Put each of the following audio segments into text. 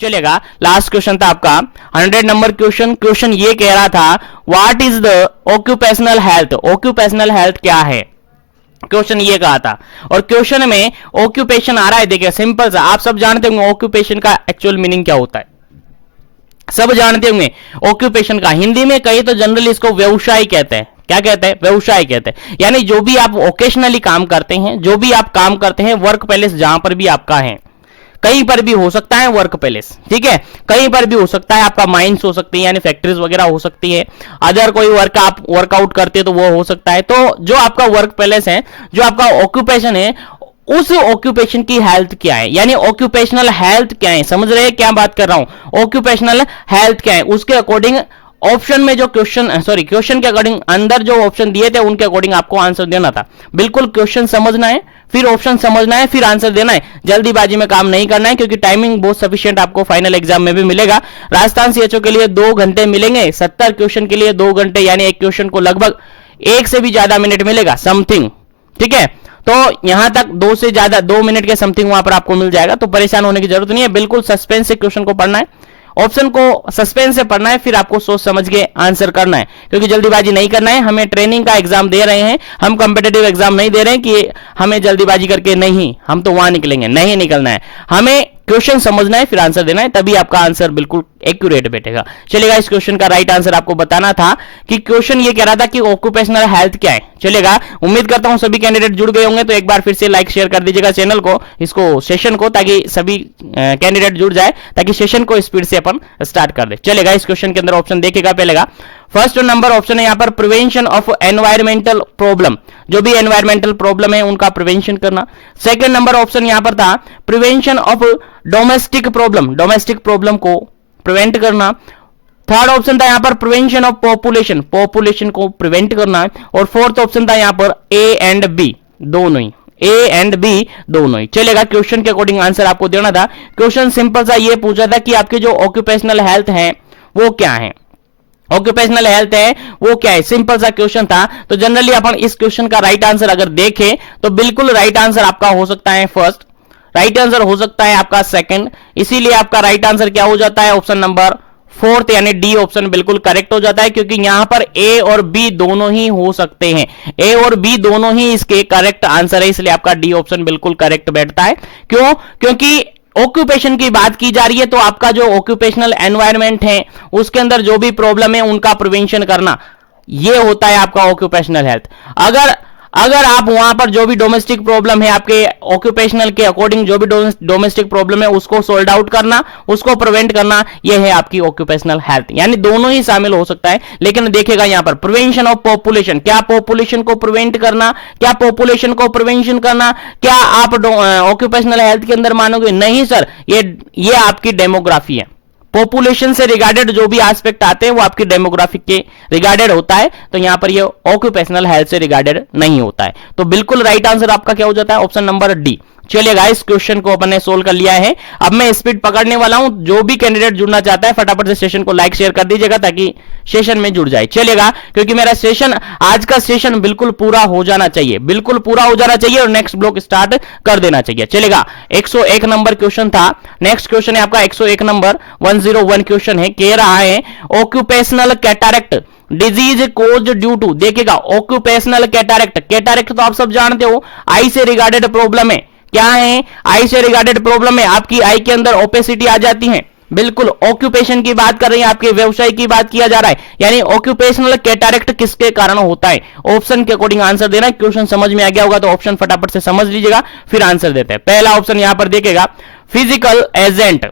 चलेगा। Last question था आपका 100 नंबर क्वेश्चन। क्वेश्चन ये कह रहा था what is the occupational health. Occupational health क्या है, क्वेश्चन ये कहा था। और क्वेश्चन में ऑक्यूपेशन आ रहा है, देखिए सिंपल सा, आप सब जानते होंगे ऑक्यूपेशन का एक्चुअल मीनिंग क्या होता है, सब जानते होंगे ऑक्यूपेशन का। हिंदी में कहीं तो जनरली इसको व्यवसाय कहते हैं। क्या कहते हैं, व्यवसाय कहते हैं। यानी जो भी आप ओकेशनली काम करते हैं, जो भी आप काम करते हैं, वर्क प्लेस जहां पर भी आपका है, कहीं पर भी हो सकता है वर्क प्लेस, ठीक है, कहीं पर भी हो सकता है, आपका माइंस हो सकती है यानी फैक्ट्रीज वगैरह हो सकती है, अदर कोई वर्क आप वर्कआउट करते हैं तो वो हो सकता है। तो जो आपका वर्क प्लेस है, जो आपका ऑक्यूपेशन है, उस ऑक्यूपेशन की हेल्थ क्या है, यानी ऑक्यूपेशनल हेल्थ क्या है, समझ रहे हैं क्या बात कर रहा हूं, ऑक्यूपेशनल हेल्थ क्या है, उसके अकॉर्डिंग ऑप्शन में जो क्वेश्चन के अकॉर्डिंग अंदर जो ऑप्शन दिए थे उनके अकॉर्डिंग आपको आंसर देना था। बिल्कुल क्वेश्चन समझना है, फिर ऑप्शन समझना है, फिर आंसर देना है। जल्दीबाजी में काम नहीं करना है, क्योंकि टाइमिंग बहुत सफिशिएंट आपको फाइनल एग्जाम में भी मिलेगा। राजस्थान सीएचओ के लिए 2 घंटे मिलेंगे, 70 क्वेश्चन के लिए 2 घंटे, यानी एक क्वेश्चन को लगभग 1 से भी ज्यादा मिनट मिलेगा समथिंग, ठीक है। तो यहां तक 2 से ज्यादा 2 मिनट के समथिंग वहां पर आपको मिल जाएगा, तो परेशान होने की जरूरत नहीं है। बिल्कुल सस्पेंस से क्वेश्चन को पढ़ना है, ऑप्शन को सस्पेंस से पढ़ना है, फिर आपको सोच समझ के आंसर करना है, क्योंकि जल्दीबाजी नहीं करना है। हमें ट्रेनिंग का एग्जाम दे रहे हैं, हम कॉम्पिटिटिव एग्जाम नहीं दे रहे हैं कि हमें जल्दीबाजी करके नहीं, हम तो वहां निकलेंगे, नहीं निकलना है। हमें क्वेश्चन समझना है, फिर आंसर देना है, तभी आपका आंसर बिल्कुल एक्यूरेट बैठेगा। चलेगा, इस क्वेश्चन का राइट आंसर आपको बताना था कि क्वेश्चन ये कह रहा था कि ऑक्यूपेशनल हेल्थ क्या है। चलेगा, उम्मीद करता हूं सभी कैंडिडेट जुड़ गए होंगे, तो एक बार फिर से लाइक शेयर कर दीजिएगा चैनल को, इसको सेशन को, ताकि सभी कैंडिडेट जुड़ जाए, ताकि सेशन को स्पीड से अपन स्टार्ट कर दे। चलेगा, इस क्वेश्चन के अंदर ऑप्शन देखेगा पहलेगा, फर्स्ट नंबर ऑप्शन है यहाँ पर प्रिवेंशन ऑफ एनवायरमेंटल प्रॉब्लम, जो भी एनवायरमेंटल प्रॉब्लम है उनका प्रिवेंशन करना। सेकंड नंबर ऑप्शन यहाँ पर था prevention of domestic problem, domestic problem को प्रिवेंट करना। थर्ड ऑप्शन था यहाँ पर प्रिवेंशन ऑफ पॉपुलेशन, पॉपुलेशन को प्रिवेंट करना। और फोर्थ ऑप्शन था यहाँ पर ए एंड बी दोनों ही, ए एंड बी दोनों ही। चलेगा, क्वेश्चन के अकॉर्डिंग आंसर आपको देना था। क्वेश्चन सिंपल सा ये पूछा था कि आपके जो ऑक्यूपेशनल हेल्थ है वो क्या है, ऑक्यूपेशनल हेल्थ है वो क्या है, सिंपल सा क्वेश्चन था। तो जनरली अपन इस क्वेश्चन का राइट आंसर अगर देखें तो बिल्कुल राइट आंसर आपका हो सकता है फर्स्ट, राइट आंसर हो सकता है आपका सेकंड, इसीलिए आपका राइट आंसर क्या हो जाता है, ऑप्शन नंबर फोर्थ यानी डी ऑप्शन बिल्कुल करेक्ट हो जाता है, क्योंकि यहां पर ए और बी दोनों ही हो सकते हैं, ए और बी दोनों ही इसके करेक्ट आंसर है, इसलिए आपका डी ऑप्शन बिल्कुल करेक्ट बैठता है। क्यों, क्योंकि ऑक्यूपेशन की बात की जा रही है, तो आपका जो ऑक्यूपेशनल एनवायरनमेंट है उसके अंदर जो भी प्रॉब्लम है उनका प्रिवेंशन करना, यह होता है आपका ऑक्यूपेशनल हेल्थ। अगर आप वहां पर जो भी डोमेस्टिक प्रॉब्लम है आपके ऑक्यूपेशनल के अकॉर्डिंग, जो भी डोमेस्टिक प्रॉब्लम है उसको सोल्व आउट करना, उसको प्रिवेंट करना, यह है आपकी ऑक्यूपेशनल हेल्थ, यानी दोनों ही शामिल हो सकता है। लेकिन देखिएगा यहां पर प्रिवेंशन ऑफ पॉपुलेशन, क्या पॉपुलेशन को प्रिवेंट करना, क्या पॉपुलेशन को प्रिवेंशन करना, क्या आप ऑक्यूपेशनल हेल्थ के अंदर मानोगे, नहीं सर, ये आपकी डेमोग्राफी है। पॉपुलेशन से रिगार्डेड जो भी एस्पेक्ट आते हैं वो आपकी डेमोग्राफिक के रिगार्डेड होता है, तो यहां पर ये ऑक्यूपेशनल हेल्थ से रिगार्डेड नहीं होता है। तो बिल्कुल राइट आंसर आपका क्या हो जाता है, ऑप्शन नंबर डी। चलिए गाइस, क्वेश्चन को अपन ने सोल्व कर लिया है। अब मैं स्पीड पकड़ने वाला हूं, जो भी कैंडिडेट जुड़ना चाहता है फटाफट से सेशन को लाइक शेयर कर दीजिएगा ताकि सेशन में जुड़ जाए। चलेगा, क्योंकि मेरा सेशन, आज का सेशन बिल्कुल पूरा हो जाना चाहिए, बिल्कुल पूरा हो जाना चाहिए और नेक्स्ट ब्लॉक स्टार्ट कर देना चाहिए। चलेगा, 101 नंबर क्वेश्चन था। नेक्स्ट क्वेश्चन है आपका 101 नंबर 101 क्वेश्चन है, कह रहा है occupational cataract disease cause due to. देखिएगा, ऑक्यूपेशनल कैटारेक्ट, कैटारेक्ट तो आप सब जानते हो आई से रिगार्डेड प्रॉब्लम है। क्या है, आई से रिगार्डेड प्रॉब्लम है, आपकी आई के अंदर ओपेसिटी आ जाती है। बिल्कुल ऑक्यूपेशन की बात कर रही है, आपके व्यवसाय की बात किया जा रहा है, यानी ऑक्यूपेशनल कैटारेक्ट किसके कारण होता है, ऑप्शन के अकॉर्डिंग आंसर देना है। क्वेश्चन समझ में आ गया होगा तो ऑप्शन फटाफट से समझ लीजिएगा, फिर आंसर देते हैं। पहला ऑप्शन यहां पर देखेगा फिजिकल एजेंट,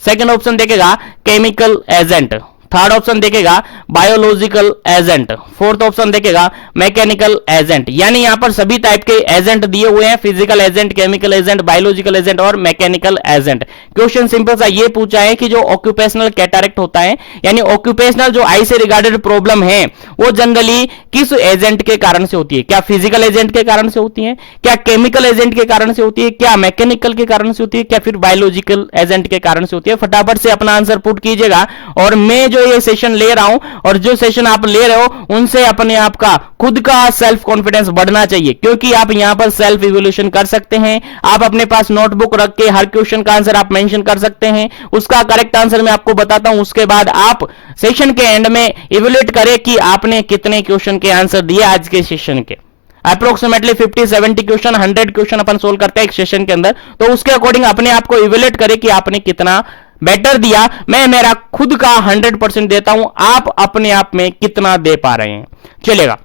सेकंड ऑप्शन देखेगा केमिकल एजेंट, थर्ड ऑप्शन देखेगा बायोलॉजिकल एजेंट, फोर्थ ऑप्शन देखेगा मैकेनिकल एजेंट। यानी यहां पर सभी टाइप के एजेंट दिए हुए हैं, physical agent, chemical agent, biological agent और मैकेनिकल एजेंट। क्वेश्चन सिंपल सा ये पूछा है कि जो ऑक्यूपेशनल कैटारेक्ट होता है, यानी ऑक्यूपेशनल जो आई से रिगार्डेड प्रॉब्लम है वो जनरली किस एजेंट के कारण से होती है, क्या फिजिकल एजेंट के कारण से होती है, क्या केमिकल एजेंट के कारण से होती है, क्या मैकेनिकल के कारण से होती है, क्या फिर बायोलॉजिकल एजेंट के कारण से होती है। फटाफट से अपना आंसर पुट कीजिएगा और मैं जो जो ये सेशन ले रहा हूं और जो सेशन आप ले रहे हो उनसे अपने आप का खुद का सेल्फ कॉन्फिडेंस बढ़ना चाहिए, क्योंकि आप यहां पर सेल्फ इवोल्यूशन कर सकते हैं। आप अपने पास नोटबुक रख के हर क्वेश्चन का आंसर आप मेंशन कर सकते हैं, उसका करेक्ट आंसर मैं आपको बताता हूं, उसके बाद आप सेशन के एंड में इवोल्यूट करें कि आपने कितने क्वेश्चन के आंसर दिए आज के सेशन के। अप्रोक्सीमेटली 50-70 क्वेश्चन 100 क्वेश्चन अपन सोल्व करते हैं एक सेशन के अंदर, तो उसके अकॉर्डिंग अपने आप को इवैल्यूएट करें कि आपने कितना बेटर दिया। मैं मेरा खुद का 100% देता हूं, आप अपने आप में कितना दे पा रहे हैं। चलेगा,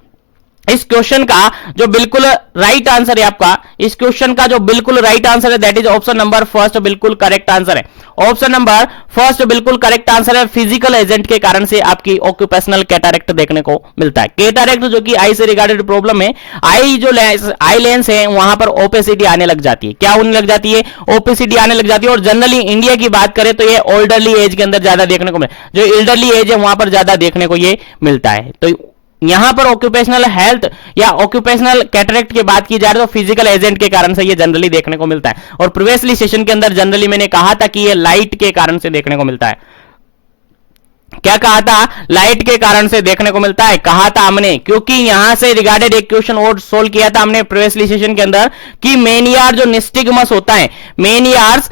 इस क्वेश्चन का जो बिल्कुल राइट आंसर है आपका, इस क्वेश्चन का जो बिल्कुल राइट आंसर है that is option number first, बिल्कुल करेक्ट आंसर है। ऑप्शन नंबर फर्स्ट बिल्कुल करेक्ट आंसर है। फिजिकल एजेंट के कारण से आपकी ऑक्यूपेशनल कैटरेक्ट देखने को मिलता है। कैटरेक्ट जो कि आई से रिगार्डेड प्रॉब्लम है, आई लेंस है वहां पर ओपेसिटी आने लग जाती है। क्या होने लग जाती है? ओपेसिटी आने लग जाती है। और जनरली इंडिया की बात करें तो ये ओल्डरली एज के अंदर ज्यादा देखने को मिलता है, जो एल्डरली एज है वहां पर ज्यादा देखने को ये मिलता है। तो यहां पर ऑक्यूपेशनल हेल्थ या ऑक्यूपेशनल कैटरेक्ट की बात की जाए तो फिजिकल एजेंट के कारण से ये जनरली देखने को मिलता है। और प्रीवियसली सेशन के अंदर जनरली मैंने कहा था कि ये लाइट के कारण से देखने को मिलता है। क्या कहा था? लाइट के कारण से देखने को मिलता है, कहा था हमने, क्योंकि यहां से रिगार्डेड एक क्वेश्चन और सोल्व किया था हमने प्रीवियसली सेशन के अंदर कि मेनियार जो निस्टिग्मस होता है, मेनियार्स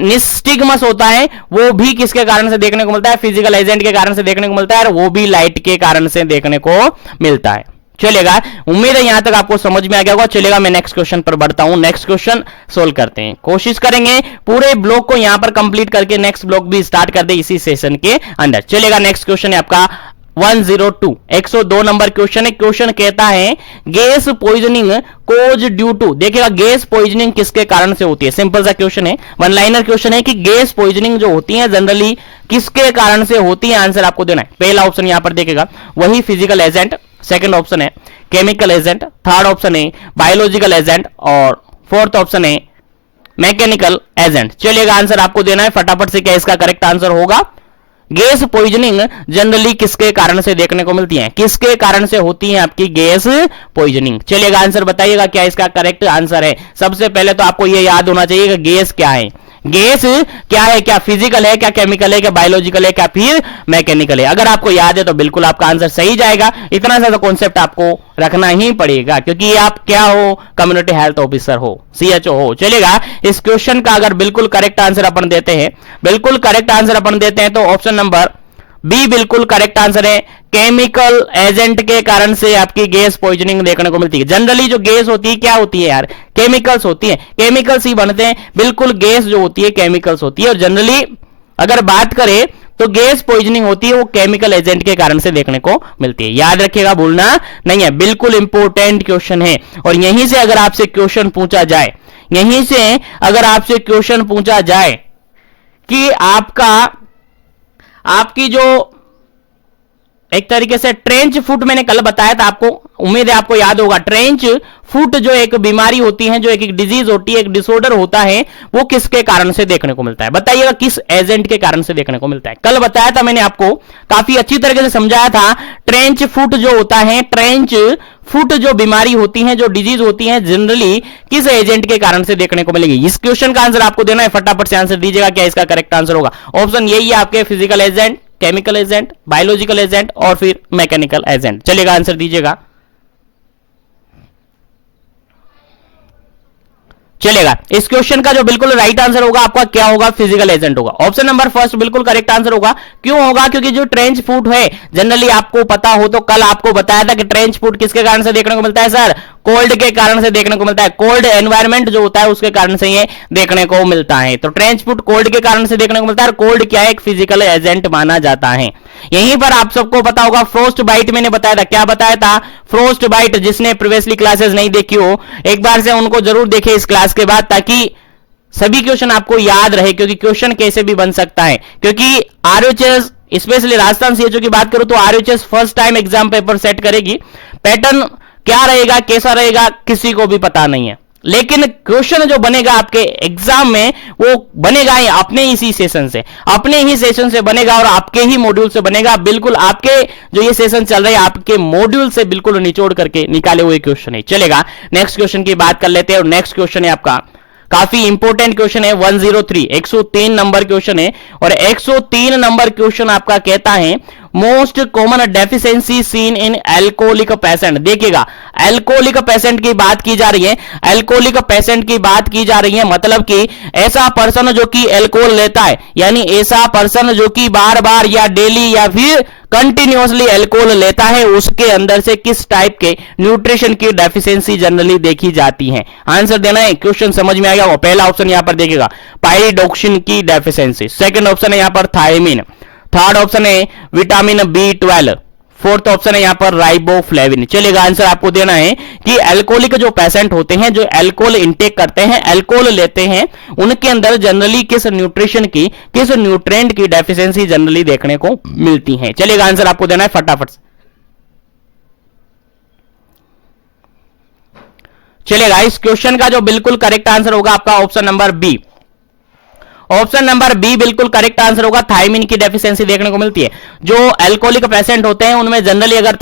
निस्टिग्मस होता है, वो भी किसके कारण से देखने को मिलता है? फिजिकल एजेंट के कारण से देखने को मिलता है, और वो भी लाइट के कारण से देखने को मिलता है। चलेगा, उम्मीद है यहां तक आपको समझ में आ गया होगा। चलेगा, मैं नेक्स्ट क्वेश्चन पर बढ़ता हूं, नेक्स्ट क्वेश्चन सोल्व करते हैं। कोशिश करेंगे पूरे ब्लॉक को यहां पर कंप्लीट करके नेक्स्ट ब्लॉक भी स्टार्ट कर दे इसी सेशन के अंदर। चलेगा, नेक्स्ट क्वेश्चन है आपका 102 102 नंबर क्वेश्चन है। क्वेश्चन कहता है gas poisoning cause due to. देखिएगा, गैस पॉइजनिंग किसके कारण से होती है? सिंपल सा क्वेश्चन है, वन लाइनर क्वेश्चन है कि गैस पॉइजनिंग जो होती है जनरली किसके कारण से होती है, आंसर आपको देना है। पहला ऑप्शन यहां पर देखेगा वही फिजिकल एजेंट, सेकंड ऑप्शन है केमिकल एजेंट, थर्ड ऑप्शन है बायोलॉजिकल एजेंट, और फोर्थ ऑप्शन है मैकेनिकल एजेंट। चलिएगा, आंसर आपको देना है फटाफट से। क्या इसका करेक्ट आंसर होगा? गैस पॉइजनिंग जनरली किसके कारण से देखने को मिलती है? किसके कारण से होती है आपकी गैस पॉइजनिंग? चलिएगा, आंसर बताइएगा क्या इसका करेक्ट आंसर है। सबसे पहले तो आपको यह याद होना चाहिए कि गैस क्या है। गैस क्या है? क्या फिजिकल है, क्या केमिकल है, क्या बायोलॉजिकल है, क्या फिर मैकेनिकल है? अगर आपको याद है तो बिल्कुल आपका आंसर सही जाएगा। इतना सा कॉन्सेप्ट आपको रखना ही पड़ेगा, क्योंकि आप क्या हो? कम्युनिटी हेल्थ ऑफिसर हो, CHO हो। चलेगा, इस क्वेश्चन का अगर बिल्कुल करेक्ट आंसर अपन देते हैं, बिल्कुल करेक्ट आंसर अपन देते हैं, तो ऑप्शन नंबर बी बिल्कुल करेक्ट आंसर है। केमिकल एजेंट के कारण से आपकी गैस पॉइजनिंग देखने को मिलती है। जनरली जो गैस होती है क्या होती है यार? केमिकल्स होती है, केमिकल्स ही बनते हैं। बिल्कुल, गैस जो होती है केमिकल्स होती है, और जनरली अगर बात करें तो गैस पॉइजनिंग होती है वो केमिकल एजेंट के कारण से देखने को मिलती है। याद रखिएगा, भूलना नहीं है, बिल्कुल इंपॉर्टेंट क्वेश्चन है। और यहीं से अगर आपसे क्वेश्चन पूछा जाए, यहीं से अगर आपसे क्वेश्चन पूछा जाए कि आपकी जो एक तरीके से ट्रेंच फुट मैंने कल बताया था आपको, उम्मीद है आपको याद होगा। ट्रेंच फुट जो एक बीमारी होती है, जो एक डिजीज होती है, एक डिसऑर्डर होता है, वो किसके कारण से देखने को मिलता है? बताइएगा, किस एजेंट के कारण से देखने को मिलता है? कल बताया था मैंने आपको, काफी अच्छी तरीके से समझाया था। ट्रेंच फुट जो होता है, ट्रेंच फुट जो बीमारी होती है, जो डिजीज होती है, जनरली किस एजेंट के कारण से देखने को मिलेगी? इस क्वेश्चन का आंसर आपको देना है, फटाफट से आंसर दीजिएगा क्या इसका करेक्ट आंसर होगा। ऑप्शन यही है आपके, physical agent, chemical agent, biological agent, और फिर मैकेनिकल एजेंट। चलिएगा, आंसर दीजिएगा। चलेगा, इस क्वेश्चन का जो बिल्कुल राइट आंसर होगा आपका क्या होगा? फिजिकल एजेंट होगा। ऑप्शन नंबर फर्स्ट बिल्कुल करेक्ट आंसर होगा। क्यों होगा? क्योंकि जो ट्रेंच फुट है, जनरली आपको पता हो तो कल आपको बताया था कि ट्रेंच फुट किसके कारण से देखने को मिलता है सर? कोल्ड के कारण से देखने को मिलता है। कोल्ड एनवायरमेंट जो होता है उसके कारण से ये देखने को मिलता है। तो ट्रेंच फुट कोल्ड के कारण से देखने को मिलता है, और कोल्ड क्या है? एक फिजिकल एजेंट माना जाता है। यहीं पर आप सबको पता होगा फ्रोस्ट बाइट मैंने बताया था। क्या बताया था? Frost bite. जिसने प्रीवियसली क्लासेस नहीं देखी हो, एक बार से उनको जरूर देखे इस क्लास के बाद, ताकि सभी क्वेश्चन आपको याद रहे, क्योंकि क्वेश्चन कैसे भी बन सकता है। क्योंकि RHS, स्पेशली राजस्थान CHO की बात करूं तो RHS first time exam paper set करेगी। पैटर्न क्या रहेगा, कैसा रहेगा, किसी को भी पता नहीं है, लेकिन क्वेश्चन जो बनेगा आपके एग्जाम में वो बनेगा ही अपने इसी सेशन से, अपने ही सेशन से बनेगा, और आपके ही मॉड्यूल से बनेगा। बिल्कुल आपके जो ये सेशन चल रहा है, आपके मॉड्यूल से बिल्कुल निचोड़ करके निकाले हुए क्वेश्चन है। चलेगा, नेक्स्ट क्वेश्चन की बात कर लेते हैं, और नेक्स्ट क्वेश्चन है आपका काफी इंपॉर्टेंट क्वेश्चन है। 103 103 नंबर क्वेश्चन है और 103 नंबर क्वेश्चन आपका कहता है most common deficiency seen in alcoholic patient. देखिएगा एल्कोहलिक पेशेंट की बात की जा रही है, एल्कोहलिक पेशेंट की बात की जा रही है, मतलब कि ऐसा पर्सन जो कि एल्कोहल लेता है, यानी ऐसा पर्सन जो कि बार बार या डेली या फिर कंटिन्यूअसली एल्कोहल लेता है, उसके अंदर से किस टाइप के न्यूट्रिशन की डेफिशिएंसी जनरली देखी जाती है। आंसर देना है, क्वेश्चन समझ में आ गया। पहला ऑप्शन यहां पर देखिएगा पायरिडोक्सिन की डेफिशिएंसी, सेकंड ऑप्शन है यहां पर थायमिन, थर्ड ऑप्शन है विटामिन B12, फोर्थ ऑप्शन है यहां पर राइबोफ्लेविन। चलिएगा आंसर आपको देना है कि एल्कोहलिक जो पेशेंट होते हैं, जो एल्कोहल इंटेक करते हैं, एल्कोहल लेते हैं, उनके अंदर जनरली किस न्यूट्रिशन की, किस न्यूट्रिएंट की डेफिशिएंसी जनरली देखने को मिलती है। चलिएगा आंसर आपको देना है फटाफट से। चलिएगा इस क्वेश्चन का जो बिल्कुल करेक्ट आंसर होगा आपका option number B. Option number B बिल्कुल करेक्ट आंसर होगा। थायमिन की डेफिशिएंसी देखने को मिलती है। जो एल्कोहलिक पेशेंट होते हैं उनमें जनरली अगर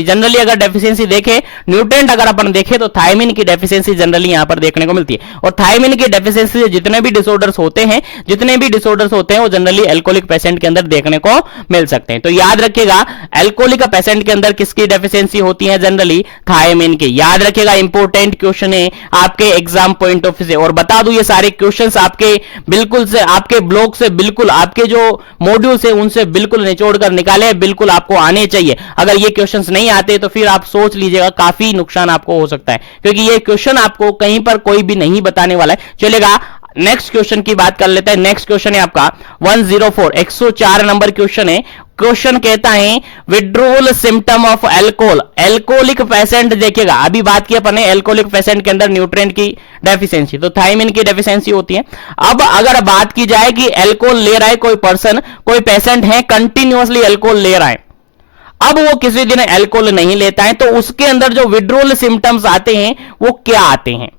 जनरली अगर डेफिशिएंसी देखे, न्यूट्रिएंट अगर अपन देखें तो थायमिन की डेफिशिएंसी जनरली यहां पर देखने को मिलती है। और थायमिन की डेफिशिएंसी से जितने भी डिसऑर्डर्स होते हैं वो जनरली एल्कोहलिक पेशेंट के अंदर देखने को मिल सकते हैं। तो याद रखिएगा एल्कोहलिक पेशेंट के अंदर किसकी डेफिशिएंसी होती है, जनरली थायमिन की। याद रखिएगा इंपॉर्टेंट क्वेश्चन है आपके एग्जाम पॉइंट ऑफ व्यू से। और बता दूं ये सारे क्वेश्चंस आपके बिल्कुल से आपके ब्लॉग से, बिल्कुल आपके जो मॉड्यूल से उनसे बिल्कुल निचोड़ कर निकाले, बिल्कुल आपको आने चाहिए। अगर ये क्वेश्चंस नहीं आते तो फिर आप सोच लीजिएगा काफी नुकसान आपको हो सकता है, क्योंकि ये क्वेश्चन आपको कहीं पर कोई भी नहीं बताने वाला है। चलेगा नेक्स्ट क्वेश्चन की बात कर लेते हैं। नेक्स्ट क्वेश्चन है आपका 104 104 नंबर क्वेश्चन है। क्वेश्चन कहता है withdrawal symptom of alcohol. Alcoholic patient, देखिएगा अभी बात की अपन ने एल्कोहलिक पेशेंट के अंदर न्यूट्रिएंट की डेफिशिएंसी, तो थायमिन की डेफिशिएंसी होती है। अब अगर बात की जाए कि एल्कोहल ले रहा है कोई पर्सन, कोई पेशेंट है कंटिन्यूअसली एल्कोहल ले रहा है, अब वो किसी दिन एल्कोहल नहीं लेता है, तो उसके अंदर जो विड्रोल सिम्टम्स आते हैं वो क्या आते हैं।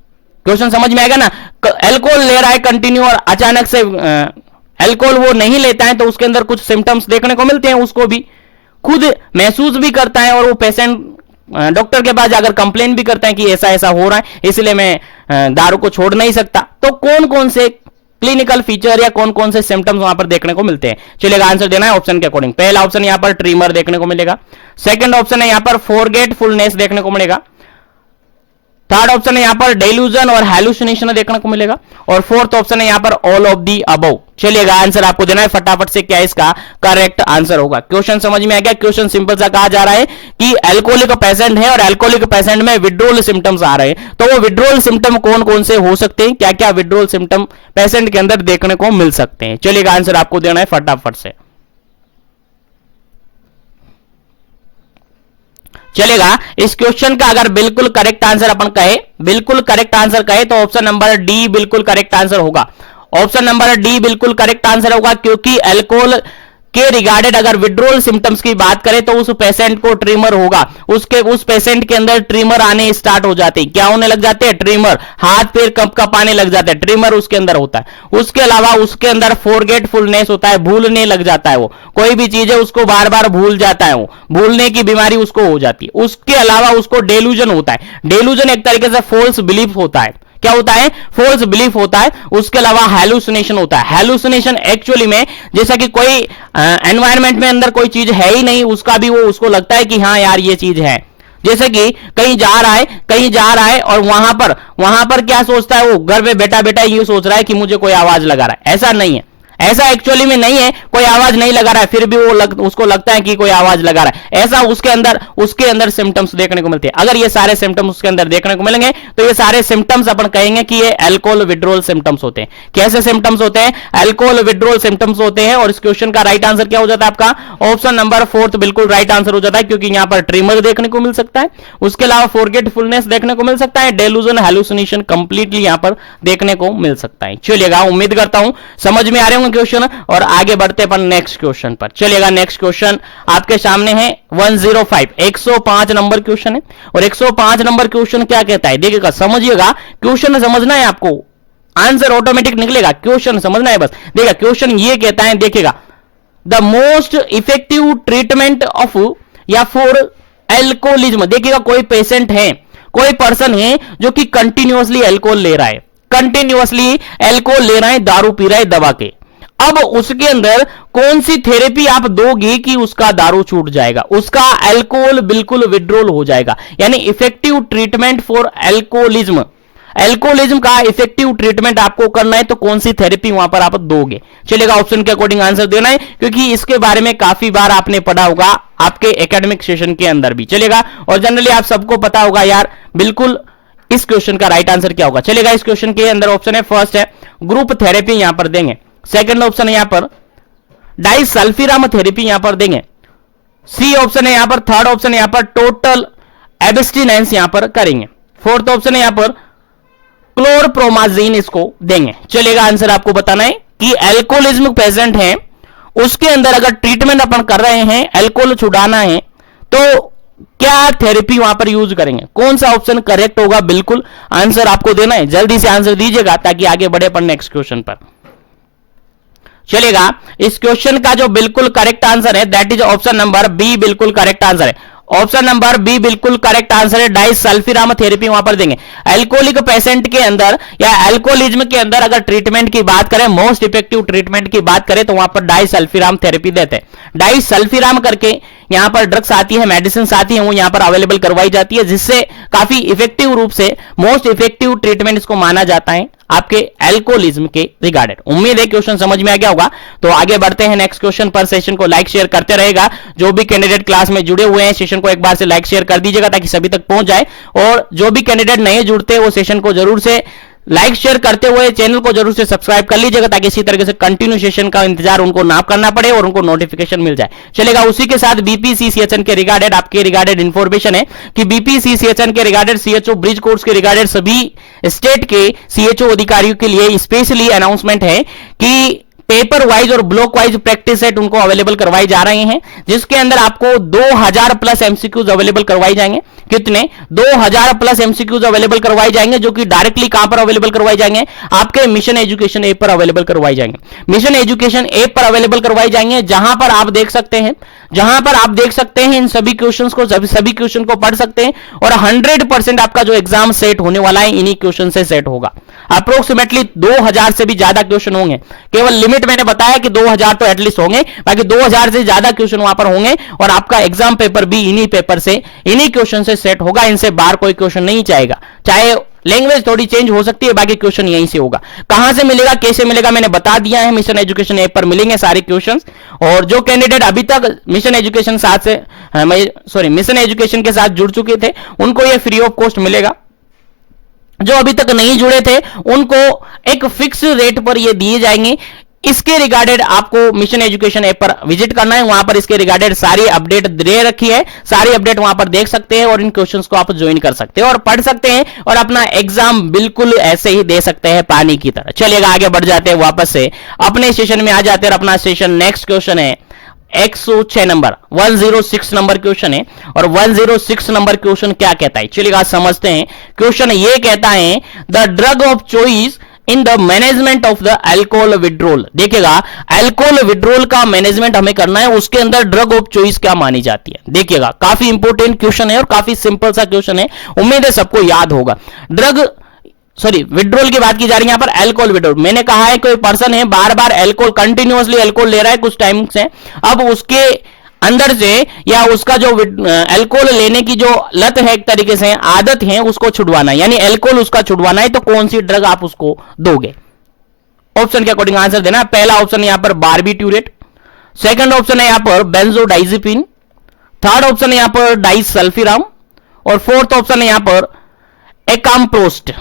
क्वेश्चन समझ में आएगा ना। एल्कोहल ले रहा है कंटिन्यू और अचानक से एल्कोहल वो नहीं लेता है, तो उसके अंदर कुछ सिम्टम्स देखने को मिलते हैं, उसको भी खुद महसूस भी करता है और वो पेशेंट डॉक्टर के पास जाकर कंप्लेन भी करता है कि ऐसा ऐसा हो रहा है, इसलिए मैं दारू को छोड़ नहीं सकता। तो कौन कौन से क्लिनिकल फीचर या कौन कौन से सिम्टम्स वहां पर देखने को मिलते हैं। चलिएगा आंसर देना है ऑप्शन के अकॉर्डिंग। पहला ऑप्शन यहां पर ट्रीमर देखने को मिलेगा, सेकंड ऑप्शन है यहां पर फॉरगेटफुलनेस देखने को मिलेगा, थर्ड ऑप्शन है यहां पर डेल्यूजन और हैलुसिनेशन देखने को मिलेगा, और फोर्थ ऑप्शन है यहां पर ऑल ऑफ दी अबव। चलिएगा आंसर आपको देना है फटाफट से, क्या इसका करेक्ट आंसर होगा। क्वेश्चन समझ में आ गया। क्वेश्चन सिंपल सा कहा जा रहा है कि एल्कोहलिक पेशेंट है और एल्कोहलिक पेशेंट में विड्रोल सिम्टम्स आ रहे हैं, तो वो विड्रोल सिम्टम कौन कौन से हो सकते हैं, क्या क्या विड्रोल सिम्टम पेशेंट के अंदर देखने को मिल सकते हैं। चलिएगा आंसर आपको देना है फटाफट से। चलेगा इस क्वेश्चन का अगर बिल्कुल करेक्ट आंसर अपन कहे, बिल्कुल करेक्ट आंसर कहे तो ऑप्शन नंबर डी बिल्कुल करेक्ट आंसर होगा। ऑप्शन नंबर डी बिल्कुल करेक्ट आंसर होगा, क्योंकि एल्कोहल के रिगार्डेड अगर विड्रोल सिम्टम्स की बात करें तो उस पेशेंट को ट्रीमर होगा, उस पेशेंट के अंदर ट्रीमर आने स्टार्ट हो जाते हैं। क्या होने लग जाते हैं, ट्रीमर, हाथ पैर कंपाने लग जाते हैं, ट्रीमर उसके अंदर होता है। उसके अलावा उसके अंदर फॉरगेटफुलनेस होता है, भूलने लग जाता है, वो कोई भी चीज है उसको बार बार भूल जाता है, वो भूलने की बीमारी उसको हो जाती है। उसके अलावा उसको डेल्यूजन होता है। डेल्यूजन एक तरीके से फॉल्स बिलीफ होता है। क्या होता है, फॉल्स बिलीफ होता है। उसके अलावा हैलुसिनेशन होता है। हैलुसिनेशन एक्चुअली में जैसा कि कोई एनवायरनमेंट में अंदर कोई चीज है ही नहीं, उसका भी वो उसको लगता है कि हाँ यार ये चीज है। जैसे कि कहीं जा रहा है और वहां पर क्या सोचता है, वो घर पे बैठा बैठा ये सोच रहा है कि मुझे कोई आवाज लगा रहा है। ऐसा नहीं है, ऐसा एक्चुअली में नहीं है, कोई आवाज नहीं लगा रहा है, फिर भी उसको लगता है कि कोई आवाज लगा रहा है। ऐसा उसके अंदर सिम्टम्स देखने को मिलते हैं। अगर ये सारे सिम्टम्स उसके अंदर देखने को मिलेंगे तो ये सारे सिम्टम्स अपन कहेंगे कि ये अल्कोहल विड्रोल सिम्टम्स होते हैं। कैसे सिम्टम्स होते हैं, अल्कोहल विड्रोल सिम्टम्स होते हैं। और इस क्वेश्चन का राइट आंसर क्या हो जाता है आपका, ऑप्शन नंबर फोर्थ बिल्कुल राइट आंसर हो जाता है, क्योंकि यहां पर ट्रीमर देखने को मिल सकता है, उसके अलावा फॉरगेटफुलनेस देखने को मिल सकता है, डेल्यूजन हैलुसिनेशन कंप्लीटली यहां पर देखने को मिल सकता है। चलिएगा उम्मीद करता हूं समझ में आ रहे होंगे क्वेश्चन, और आगे बढ़ते अपन नेक्स्ट क्वेश्चन पर। चलिएगा नेक्स्ट क्वेश्चन आपके सामने है 105 105 नंबर क्वेश्चन है। और 105 नंबर क्वेश्चन क्या कहता है, देखिएगा समझिएगा, क्वेश्चन समझना है आपको, आंसर ऑटोमेटिक निकलेगा, क्वेश्चन समझना है बस। देखिएगा क्वेश्चन ये कहता है, देखिएगा the most effective treatment of या फॉर एल्कोहलिज्म। देखिएगा कोई पेशेंट है, कोई पर्सन है जो कि कंटिन्यूअसली एल्कोहल ले रहा है, कंटिन्यूअसली अल्कोहल ले रहा है, दारू पी रहा है दबा के, अब उसके अंदर कौन सी थेरेपी आप दोगे कि उसका दारू छूट जाएगा, उसका अल्कोहल बिल्कुल विड्रॉल हो जाएगा। यानी effective treatment for alcoholism, alcoholism का इफेक्टिव ट्रीटमेंट आपको करना है तो कौन सी थेरेपी वहां पर आप दोगे। चलेगा, ऑप्शन के अकॉर्डिंग आंसर देना है, क्योंकि इसके बारे में काफी बार आपने पढ़ा होगा आपके एकेडमिक सेशन के अंदर भी। चलेगा, और जनरली आप सबको पता होगा यार बिल्कुल इस क्वेश्चन का राइट आंसर क्या होगा। चलेगा, इस क्वेश्चन के अंदर ऑप्शन है, फर्स्ट है ग्रुप थेरेपी यहां पर देंगे, सेकंड ऑप्शन है यहां पर डाइसल्फिराम थेरेपी यहां पर देंगे, सी ऑप्शन है यहां पर, थर्ड ऑप्शन है यहां पर टोटल एब्स्टिनेंस यहां पर करेंगे, फोर्थ ऑप्शन है यहां पर क्लोरप्रोमाजीन इसको देंगे। चलेगा, आंसर आपको बताना है कि अल्कोहलिज्म पेशेंट है उसके अंदर अगर ट्रीटमेंट अपन कर रहे हैं, अल्कोहल छुड़ाना है तो क्या थेरेपी वहां पर यूज करेंगे, कौन सा ऑप्शन करेक्ट होगा, बिल्कुल आंसर आपको देना है, जल्दी से आंसर दीजिएगा ताकि आगे बढ़े अपन नेक्स्ट क्वेश्चन पर। चलेगा, इस क्वेश्चन का जो बिल्कुल करेक्ट आंसर है that is option number B, बिल्कुल करेक्ट आंसर है, ऑप्शन नंबर बी बिल्कुल करेक्ट आंसर है, डाइसल्फिराम थेरेपी वहां पर देंगे। अल्कोहलिक पेशेंट के अंदर या अल्कोहलिज्म के अंदर अगर ट्रीटमेंट की बात करें, मोस्ट इफेक्टिव ट्रीटमेंट की बात करें तो वहां पर डाइसल्फिराम थेरेपी देते हैं। डाइसल्फिराम करके यहां पर ड्रग्स आती है, मेडिसिन आती है, वो यहां पर अवेलेबल करवाई जाती है, जिससे काफी इफेक्टिव रूप से मोस्ट इफेक्टिव ट्रीटमेंट इसको माना जाता है आपके अल्कोहलिज्म के रिगार्डेड। उम्मीद है क्वेश्चन समझ में आ गया होगा। तो आगे बढ़ते हैं नेक्स्ट क्वेश्चन पर। सेशन को लाइक शेयर करते रहेगा, जो भी कैंडिडेट क्लास में जुड़े हुए हैं सेशन को एक बार से लाइक शेयर कर दीजिएगा ताकि सभी तक पहुंच जाए, और जो भी कैंडिडेट नहीं जुड़ते वो सेशन को जरूर से लाइक शेयर करते हुए चैनल को जरूर से सब्सक्राइब कर लीजिएगा ताकि इसी तरीके से कंटिन्यू सेशन का इंतजार उनको ना करना पड़े और उनको नोटिफिकेशन मिल जाए। चलेगा, उसी के साथ बीपीसीसीएचएन के रिगार्डेड आपके रिगार्डेड इंफॉर्मेशन है कि बीपीसीसीएचएन के रिगार्डेड सीएचओ ब्रिज कोर्स के रिगार्डेड सभी स्टेट के सीएचओ अधिकारियों के लिए स्पेशली अनाउंसमेंट है कि पेपर वाइज और ब्लॉक वाइज प्रैक्टिस सेट उनको अवेलेबल करवाई जा रहे हैं, जिसके अंदर आपको 2000 प्लस एमसीक्यूज अवेलेबल करवाई जाएंगे। कितने? 2000 प्लस एमसीक्यूज अवेलेबल करवाई जाएंगे, जो कि डायरेक्टली कहां पर अवेलेबल करवाई जाएंगे, आपके मिशन एजुकेशन ऐप पर अवेलेबल करवाई जाएंगे। मिशन एजुकेशन ऐप पर अवेलेबल करवाई जाएंगे, जहां पर आप देख सकते हैं इन सभी क्वेश्चंस को, सभी क्वेश्चन को पढ़ सकते हैं, और 100% आपका जो एग्जाम सेट होने वाला है इन्हीं क्वेश्चन से सेट होगा। अप्रोक्सीमेटली 2000 से भी ज्यादा क्वेश्चन होंगे, केवल लिमिट मैंने बताया कि 2000 तो एटलीस्ट होंगे, बाकी 2000 से ज्यादा क्वेश्चन वहां पर होंगे, और आपका एग्जाम पेपर भी इन्हीं पेपर से, इन्हीं क्वेश्चन से सेट होगा। इनसे बाहर कोई क्वेश्चन नहीं जाएगा, चाहे लैंग्वेज थोड़ी चेंज हो सकती है, बाकी क्वेश्चन यहीं से होगा। कहां से मिलेगा, कैसे मिलेगा, मैंने बता दिया है, मिशन एजुकेशन ऐप पर मिलेंगे सारे क्वेश्चंस। और जो कैंडिडेट अभी तक मिशन एजुकेशन मिशन एजुकेशन के साथ जुड़ चुके थे उनको ये फ्री ऑफ कॉस्ट मिलेगा। जो अभी तक नहीं जुड़े थे उनको एक फिक्स रेट पर ये दिए जाएंगे। इसके रिगार्डेड आपको मिशन एजुकेशन ऐप पर विजिट करना है, वहां पर इसके रिगार्डेड सारी अपडेट दे रखी है, सारी अपडेट वहां पर देख सकते हैं और इन क्वेश्चंस को आप ज्वाइन कर सकते हैं और पढ़ सकते हैं और अपना एग्जाम बिल्कुल ऐसे ही दे सकते हैं पानी की तरह। चलिएगा, आगे बढ़ जाते हैं, वापस से अपने सेशन में आ जाते हैं। और अपना सेशन नेक्स्ट क्वेश्चन है 106 नंबर 106 नंबर क्वेश्चन है, और 106 नंबर क्वेश्चन क्या कहता है, चलिएगा समझते हैं। क्वेश्चन ये कहता है the drug of choice in the management of the alcohol withdrawal. देखिएगा, अल्कोहल विड्रॉल का मैनेजमेंट हमें करना है, उसके अंदर ड्रग ऑफ चॉइस क्या मानी जाती है। देखिएगा, काफी इंपोर्टेंट क्वेश्चन है और काफी सिंपल सा क्वेश्चन है, उम्मीद है सबको याद होगा। विड्रॉल की बात की जा रही है यहाँ पर, अल्कोहल विड्रॉल। मैंने कहा है कोई पर्सन है बार बार अल्कोहल कंटिन्यूअसली अल्कोहल ले रहा है कुछ टाइम से, अब उसके अंदर से या उसका जो अल्कोहल लेने की जो लत है, एक तरीके से आदत है, उसको छुड़वाना है, यानी अल्कोहल उसका छुड़वाना है, तो कौन सी ड्रग आप उसको दोगे। ऑप्शन के अकॉर्डिंग आंसर देना। पहला ऑप्शन यहां पर बार्बिट्यूरेट, सेकंड ऑप्शन है यहां पर बेंजोडाइजिपिन, थर्ड ऑप्शन है यहां पर डाइसल्फिराम, और फोर्थ ऑप्शन है यहां पर एकाम्प्रोस्ट।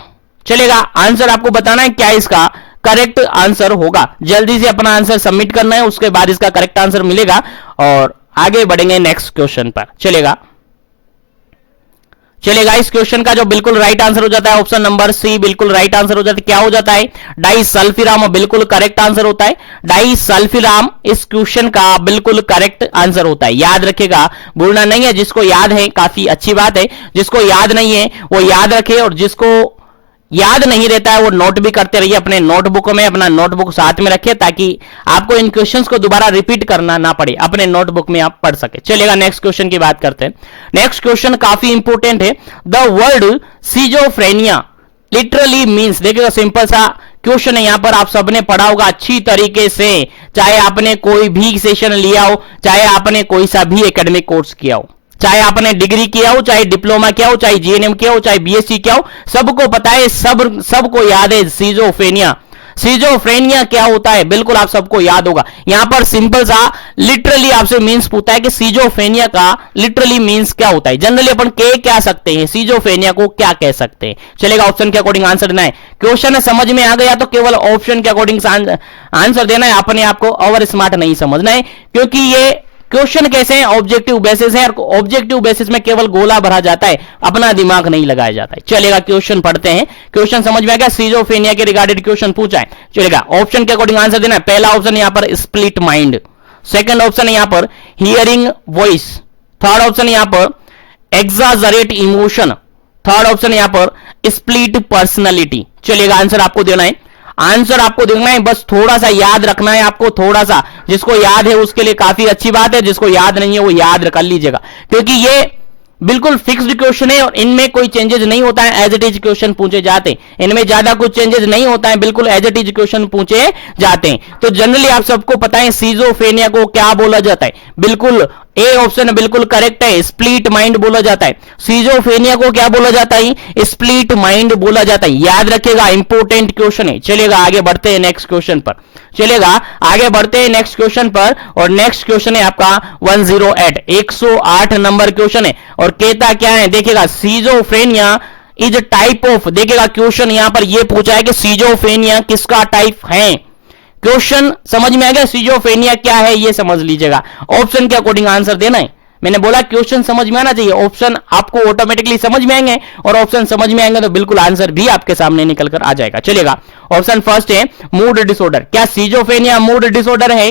चलेगा, आंसर आपको बताना है क्या इसका करेक्ट आंसर होगा। जल्दी से अपना आंसर सबमिट करना है, उसके बाद इसका करेक्ट आंसर मिलेगा और आगे बढ़ेंगे नेक्स्ट क्वेश्चन पर। चलेगा, इस क्वेश्चन का जो बिल्कुल राइट आंसर हो जाता है ऑप्शन नंबर सी, बिल्कुल राइट आंसर हो जाता है। क्या हो जाता है? डाइसल्फिराम बिल्कुल करेक्ट आंसर होता है। डाइसल्फिराम इस क्वेश्चन का बिल्कुल करेक्ट आंसर होता है। याद रखेगा, भूलना नहीं है। जिसको याद है काफी अच्छी बात है, जिसको याद नहीं है वो याद रखे, और जिसको याद नहीं रहता है वो नोट भी करते रहिए अपने नोटबुक में। अपना नोटबुक साथ में रखिए ताकि आपको इन क्वेश्चंस को दोबारा रिपीट करना ना पड़े, अपने नोटबुक में आप पढ़ सके। चलिएगा, नेक्स्ट क्वेश्चन की बात करते हैं। नेक्स्ट क्वेश्चन काफी इंपोर्टेंट है। The word schizophrenia literally means, देखिएगा सिंपल सा क्वेश्चन है, यहां पर आप सबने पढ़ा होगा अच्छी तरीके से, चाहे आपने कोई भी सेशन लिया हो, चाहे आपने कोई सा भी एकेडमिक कोर्स किया हो, चाहे आपने डिग्री किया हो, चाहे डिप्लोमा किया हो, चाहे जीएनएम किया हो, चाहे बीएससी किया हो, सबको पता है, सबको याद है सिजोफ्रेनिया। सिजोफ्रेनिया क्या होता है बिल्कुल आप सबको याद होगा। यहां पर सिंपल सा लिटरली आपसे मींस पूछता है कि सिजोफ्रेनिया का लिटरली मींस क्या होता है। जनरली अपन क्या सकते हैं, सिजोफ्रेनिया को क्या कह सकते हैं। चलेगा ऑप्शन के अकॉर्डिंग आंसर देना है। क्वेश्चन समझ में आ गया तो केवल ऑप्शन के अकॉर्डिंग आंसर देना है, अपने आप को ओवर स्मार्ट नहीं समझना है, क्योंकि ये क्वेश्चन कैसे हैं, ऑब्जेक्टिव बेसिस है, और ऑब्जेक्टिव बेसिस में केवल गोला भरा जाता है, अपना दिमाग नहीं लगाया जाता है। चलेगा क्वेश्चन पढ़ते हैं। क्वेश्चन समझ में आ गया, सिजोफ्रेनिया के रिगार्डेड क्वेश्चन पूछा है। चलेगा ऑप्शन के अकॉर्डिंग आंसर देना है। पहला ऑप्शन यहां पर स्प्लिट माइंड, सेकंड ऑप्शन है यहां पर हियरिंग वॉइस, थर्ड ऑप्शन यहां पर एग्जाजरेट इमोशन, थर्ड ऑप्शन यहां पर स्प्लिट पर्सनैलिटी। चलेगा आंसर आपको देना है, आंसर आपको देखना है, बस थोड़ा सा याद रखना है आपको, थोड़ा सा, जिसको याद है उसके लिए काफी अच्छी बात है, जिसको याद नहीं है वो याद कर लीजिएगा, क्योंकि ये बिल्कुल फिक्स्ड क्वेश्चन है और इनमें कोई चेंजेस नहीं होता है, एज इट इज क्वेश्चन पूछे जाते हैं, इनमें ज्यादा कुछ चेंजेस नहीं होता है, बिल्कुल एज इट इज क्वेश्चन पूछे जाते हैं। तो जनरली आप सबको पता है सिजोफ्रेनिया को क्या बोला जाता है, बिल्कुल ए ऑप्शन बिल्कुल करेक्ट है, स्प्लिट माइंड बोला जाता है। सिजोफ्रेनिया को क्या बोला जाता है, स्प्लिट माइंड बोला जाता है, याद रखिएगा, इंपॉर्टेंट क्वेश्चन है। चलिएगा आगे बढ़ते हैं नेक्स्ट क्वेश्चन पर, चलेगा आगे बढ़ते हैं नेक्स्ट क्वेश्चन पर, और नेक्स्ट क्वेश्चन है आपका 108 नंबर क्वेश्चन है, और कहता क्या है देखिएगा, सिजोफ्रेनिया इज टाइप ऑफ, देखिएगा क्वेश्चन यहां पर यह पूछा है कि सिजोफ्रेनिया किसका टाइप है। क्वेश्चन समझ में आ गया, सिजोफ्रेनिया क्या है ये समझ लीजिएगा, ऑप्शन के अकॉर्डिंग आंसर देना है। मैंने बोला क्वेश्चन समझ में आना चाहिए, ऑप्शन आपको ऑटोमेटिकली समझ में आएंगे, और ऑप्शन समझ में आएंगे तो बिल्कुल आंसर भी आपके सामने निकल कर आ जाएगा। चलेगा ऑप्शन फर्स्ट है मूड डिसऑर्डर, क्या सिजोफ्रेनिया मूड डिसऑर्डर है।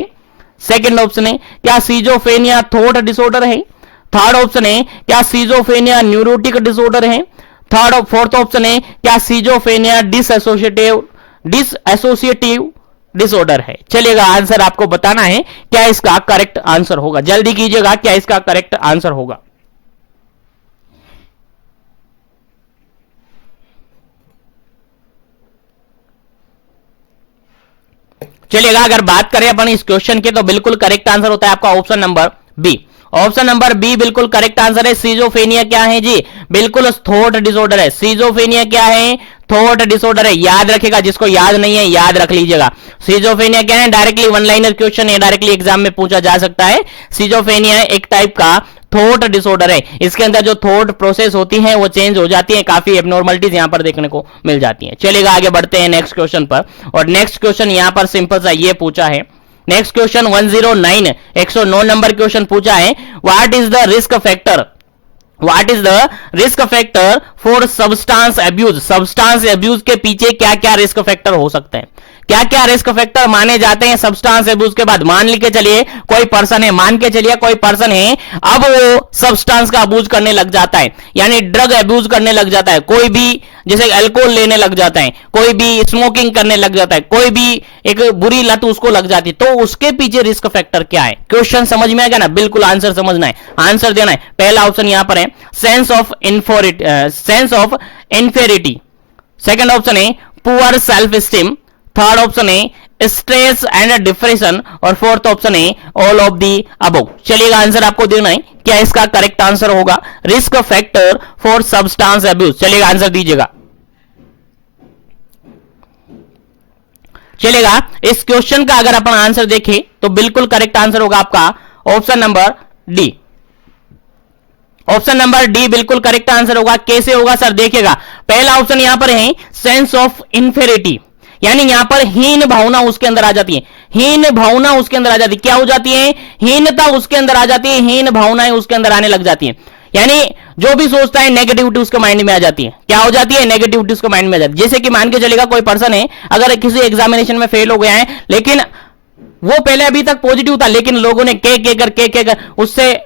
सेकंड ऑप्शन है क्या सिजोफ्रेनिया थॉट डिसऑर्डर है। थर्ड ऑप्शन है क्या सिजोफ्रेनिया न्यूरोटिक डिसऑर्डर है। फोर्थ ऑप्शन है क्या सिजोफ्रेनिया डिसएसोसिएटिव डिसऑर्डर है। चलिएगा आंसर आपको बताना है क्या इसका करेक्ट आंसर होगा, जल्दी कीजिएगा, क्या इसका करेक्ट आंसर होगा। चलिएगा अगर बात करें अपन इस क्वेश्चन के, तो बिल्कुल करेक्ट आंसर होता है आपका option number B. Option number B बिल्कुल करेक्ट आंसर है। सिजोफ्रेनिया क्या है जी, बिल्कुल थॉट डिसऑर्डर है। सिजोफ्रेनिया क्या है, थॉट डिसऑर्डर है, याद रखेगा, जिसको याद नहीं है याद रख लीजिएगा। सिजोफ्रेनिया क्या है, डायरेक्टली वन लाइनर क्वेश्चन है, डायरेक्टली एग्जाम में पूछा जा सकता है। सिजोफ्रेनिया एक टाइप का थॉट डिसऑर्डर है, इसके अंदर जो थॉट प्रोसेस होती है वो चेंज हो जाती है, काफी एबनॉर्मलिटीज यहां पर देखने को मिल जाती है। चलेगा आगे बढ़ते हैं नेक्स्ट क्वेश्चन पर, और नेक्स्ट क्वेश्चन यहां पर सिंपल सा ये पूछा है। नेक्स्ट क्वेश्चन 109 नंबर क्वेश्चन पूछा है, what is the risk factor, what is the risk factor for substance abuse. Substance abuse के पीछे क्या क्या रिस्क फैक्टर हो सकते हैं, क्या क्या रिस्क फैक्टर माने जाते हैं सब्सटेंस अब्यूज के बाद। मान के चलिए कोई पर्सन है, मान के चलिए कोई पर्सन है, अब वो सब्सटेंस का अब्यूज करने लग जाता है, यानी ड्रग अब्यूज करने लग जाता है, कोई भी जैसे अल्कोहल लेने लग जाता है, कोई भी स्मोकिंग करने लग जाता है, कोई भी एक बुरी लत उसको लग जाती है, तो उसके पीछे रिस्क फैक्टर क्या है। क्वेश्चन समझ में आ गया ना, बिल्कुल आंसर समझना है, आंसर देना है। पहला ऑप्शन यहां पर है sense of inferiority, second option है poor self esteem, third option है स्ट्रेस एंड डिप्रेशन, और फोर्थ ऑप्शन है ऑल ऑफ दी अबव। चलिएगा आंसर आपको देना है, क्या इसका करेक्ट आंसर होगा risk factor for substance abuse. चलिएगा आंसर दीजिएगा। चलेगा इस क्वेश्चन का अगर अपन आंसर देखें तो बिल्कुल करेक्ट आंसर होगा आपका option number D. Option number D बिल्कुल करेक्ट आंसर होगा। कैसे होगा सर, देखिएगा पहला ऑप्शन यहां पर है सेंस ऑफ इन्फेरिटी, यानी यहां पर हीन भावना उसके अंदर आ जाती है, हीन भावना उसके अंदर आ जाती है, क्या हो जाती है, हीनता उसके अंदर आ जाती है, हीन भावनाएं उसके अंदर आने लग जाती है, यानी जो भी सोचता है नेगेटिविटी उसके माइंड में आ जाती है। क्या हो जाती है, नेगेटिविटी उसके माइंड में आ जाती है। जैसे कि मान के चलेगा कोई पर्सन है, अगर किसी एग्जामिनेशन में फेल हो गया है, लेकिन वो पहले अभी तक पॉजिटिव था, लेकिन लोगों ने के उससे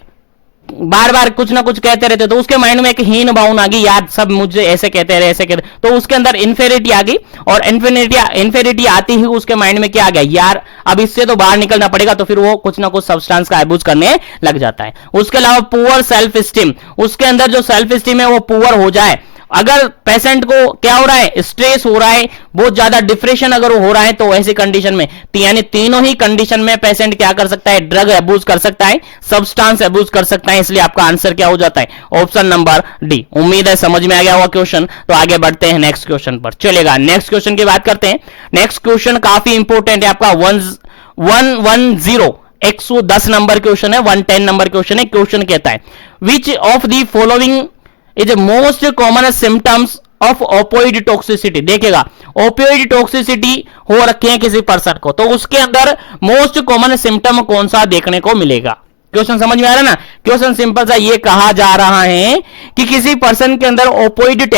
बार बार कुछ ना कुछ कहते रहते, तो उसके माइंड में एक हीन भावना आ गई, यार सब मुझे ऐसे कहते रहे, ऐसे कहते, तो उसके अंदर इन्फेरिटी आ गई, और इन्फेरिटी आती ही उसके माइंड में क्या आ गया, यार अब इससे तो बाहर निकलना पड़ेगा, तो फिर वो कुछ ना कुछ सब्सटेंस का अब्यूज करने लग जाता है। उसके अलावा पुअर सेल्फ स्टीम, उसके अंदर जो सेल्फ स्टीम है वो पुअर हो जाए, अगर पेशेंट को क्या हो रहा है, स्ट्रेस हो रहा है, बहुत ज्यादा डिप्रेशन अगर हो रहा है, तो ऐसी कंडीशन में यानी तीनों ही कंडीशन में पेशेंट क्या कर सकता है, ड्रग अब्यूज कर सकता है, सब्सटेंस अब्यूज कर सकता है। इसलिए आपका आंसर क्या हो जाता है, ऑप्शन नंबर डी। उम्मीद है समझ में आ गया हुआ क्वेश्चन। तो आगे बढ़ते हैं नेक्स्ट क्वेश्चन पर। चलेगा, नेक्स्ट क्वेश्चन की बात करते हैं। नेक्स्ट क्वेश्चन काफी इंपॉर्टेंट है आपका 110 110 नंबर क्वेश्चन है, 110 नंबर क्वेश्चन है। क्वेश्चन कहता है which of the following is most common symptoms of opioid toxicity. देखिएगा, ओपियोइड टॉक्सिसिटी हो रखी है किसी पर्सन को, तो उसके अंदर मोस्ट कॉमन सिम्टम कौन सा देखने को मिलेगा। क्वेश्चन समझ में आ रहा है ना। क्वेश्चन सिंपल सा ये कहा जा रहा है कि किसी पर्सन के अंदर ओपियोइड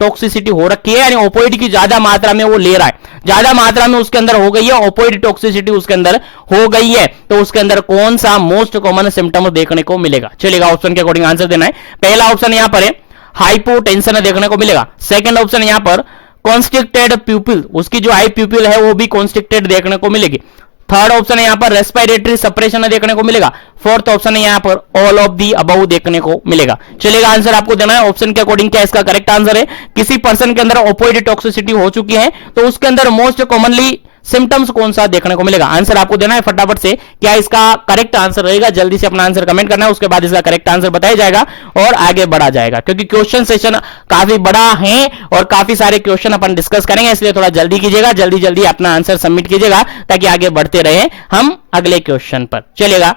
टॉक्सिसिटी हो रखी है, यानी ओपियोइड की ज्यादा मात्रा में वो ले रहा है, ज्यादा मात्रा में उसके अंदर हो गई है, ओपियोइड टॉक्सिसिटी उसके अंदर हो गई है, तो उसके अंदर कौन सा मोस्ट कॉमन सिम्टम देखने को मिलेगा। चलेगा, ऑप्शन के अकॉर्डिंग आंसर देना है। पहला ऑप्शन यहां पर है हाइपोटेंशन देखने को मिलेगा। सेकंड ऑप्शन यहां पर कॉन्स्ट्रिक्टेड प्यूपिल, उसकी जो आई प्यूपिल है वो भी कॉन्स्ट्रिक्टेड देखने को मिलेगी। थर्ड ऑप्शन है यहां पर रेस्पिरेटरी सप्रेशन देखने को मिलेगा। फोर्थ ऑप्शन है यहां पर ऑल ऑफ दी अबव देखने को मिलेगा। चलेगा, आंसर आपको देना है ऑप्शन के अकॉर्डिंग। क्या इसका करेक्ट आंसर है, किसी पर्सन के अंदर ओपियोइड टॉक्सिसिटी हो चुकी है तो उसके अंदर मोस्ट कॉमनली सिम्टम्स कौन सा देखने को मिलेगा। आंसर आपको देना है फटाफट से। क्या इसका करेक्ट आंसर रहेगा, जल्दी से अपना आंसर कमेंट करना है, उसके बाद इसका करेक्ट आंसर बताया जाएगा और आगे बढ़ा जाएगा, क्योंकि क्वेश्चन सेशन काफी बड़ा है और काफी सारे क्वेश्चन अपन डिस्कस करेंगे, इसलिए थोड़ा जल्दी कीजिएगा, जल्दी जल्दी अपना आंसर सबमिट कीजिएगा ताकि आगे बढ़ते रहे हम अगले क्वेश्चन पर। चलेगा,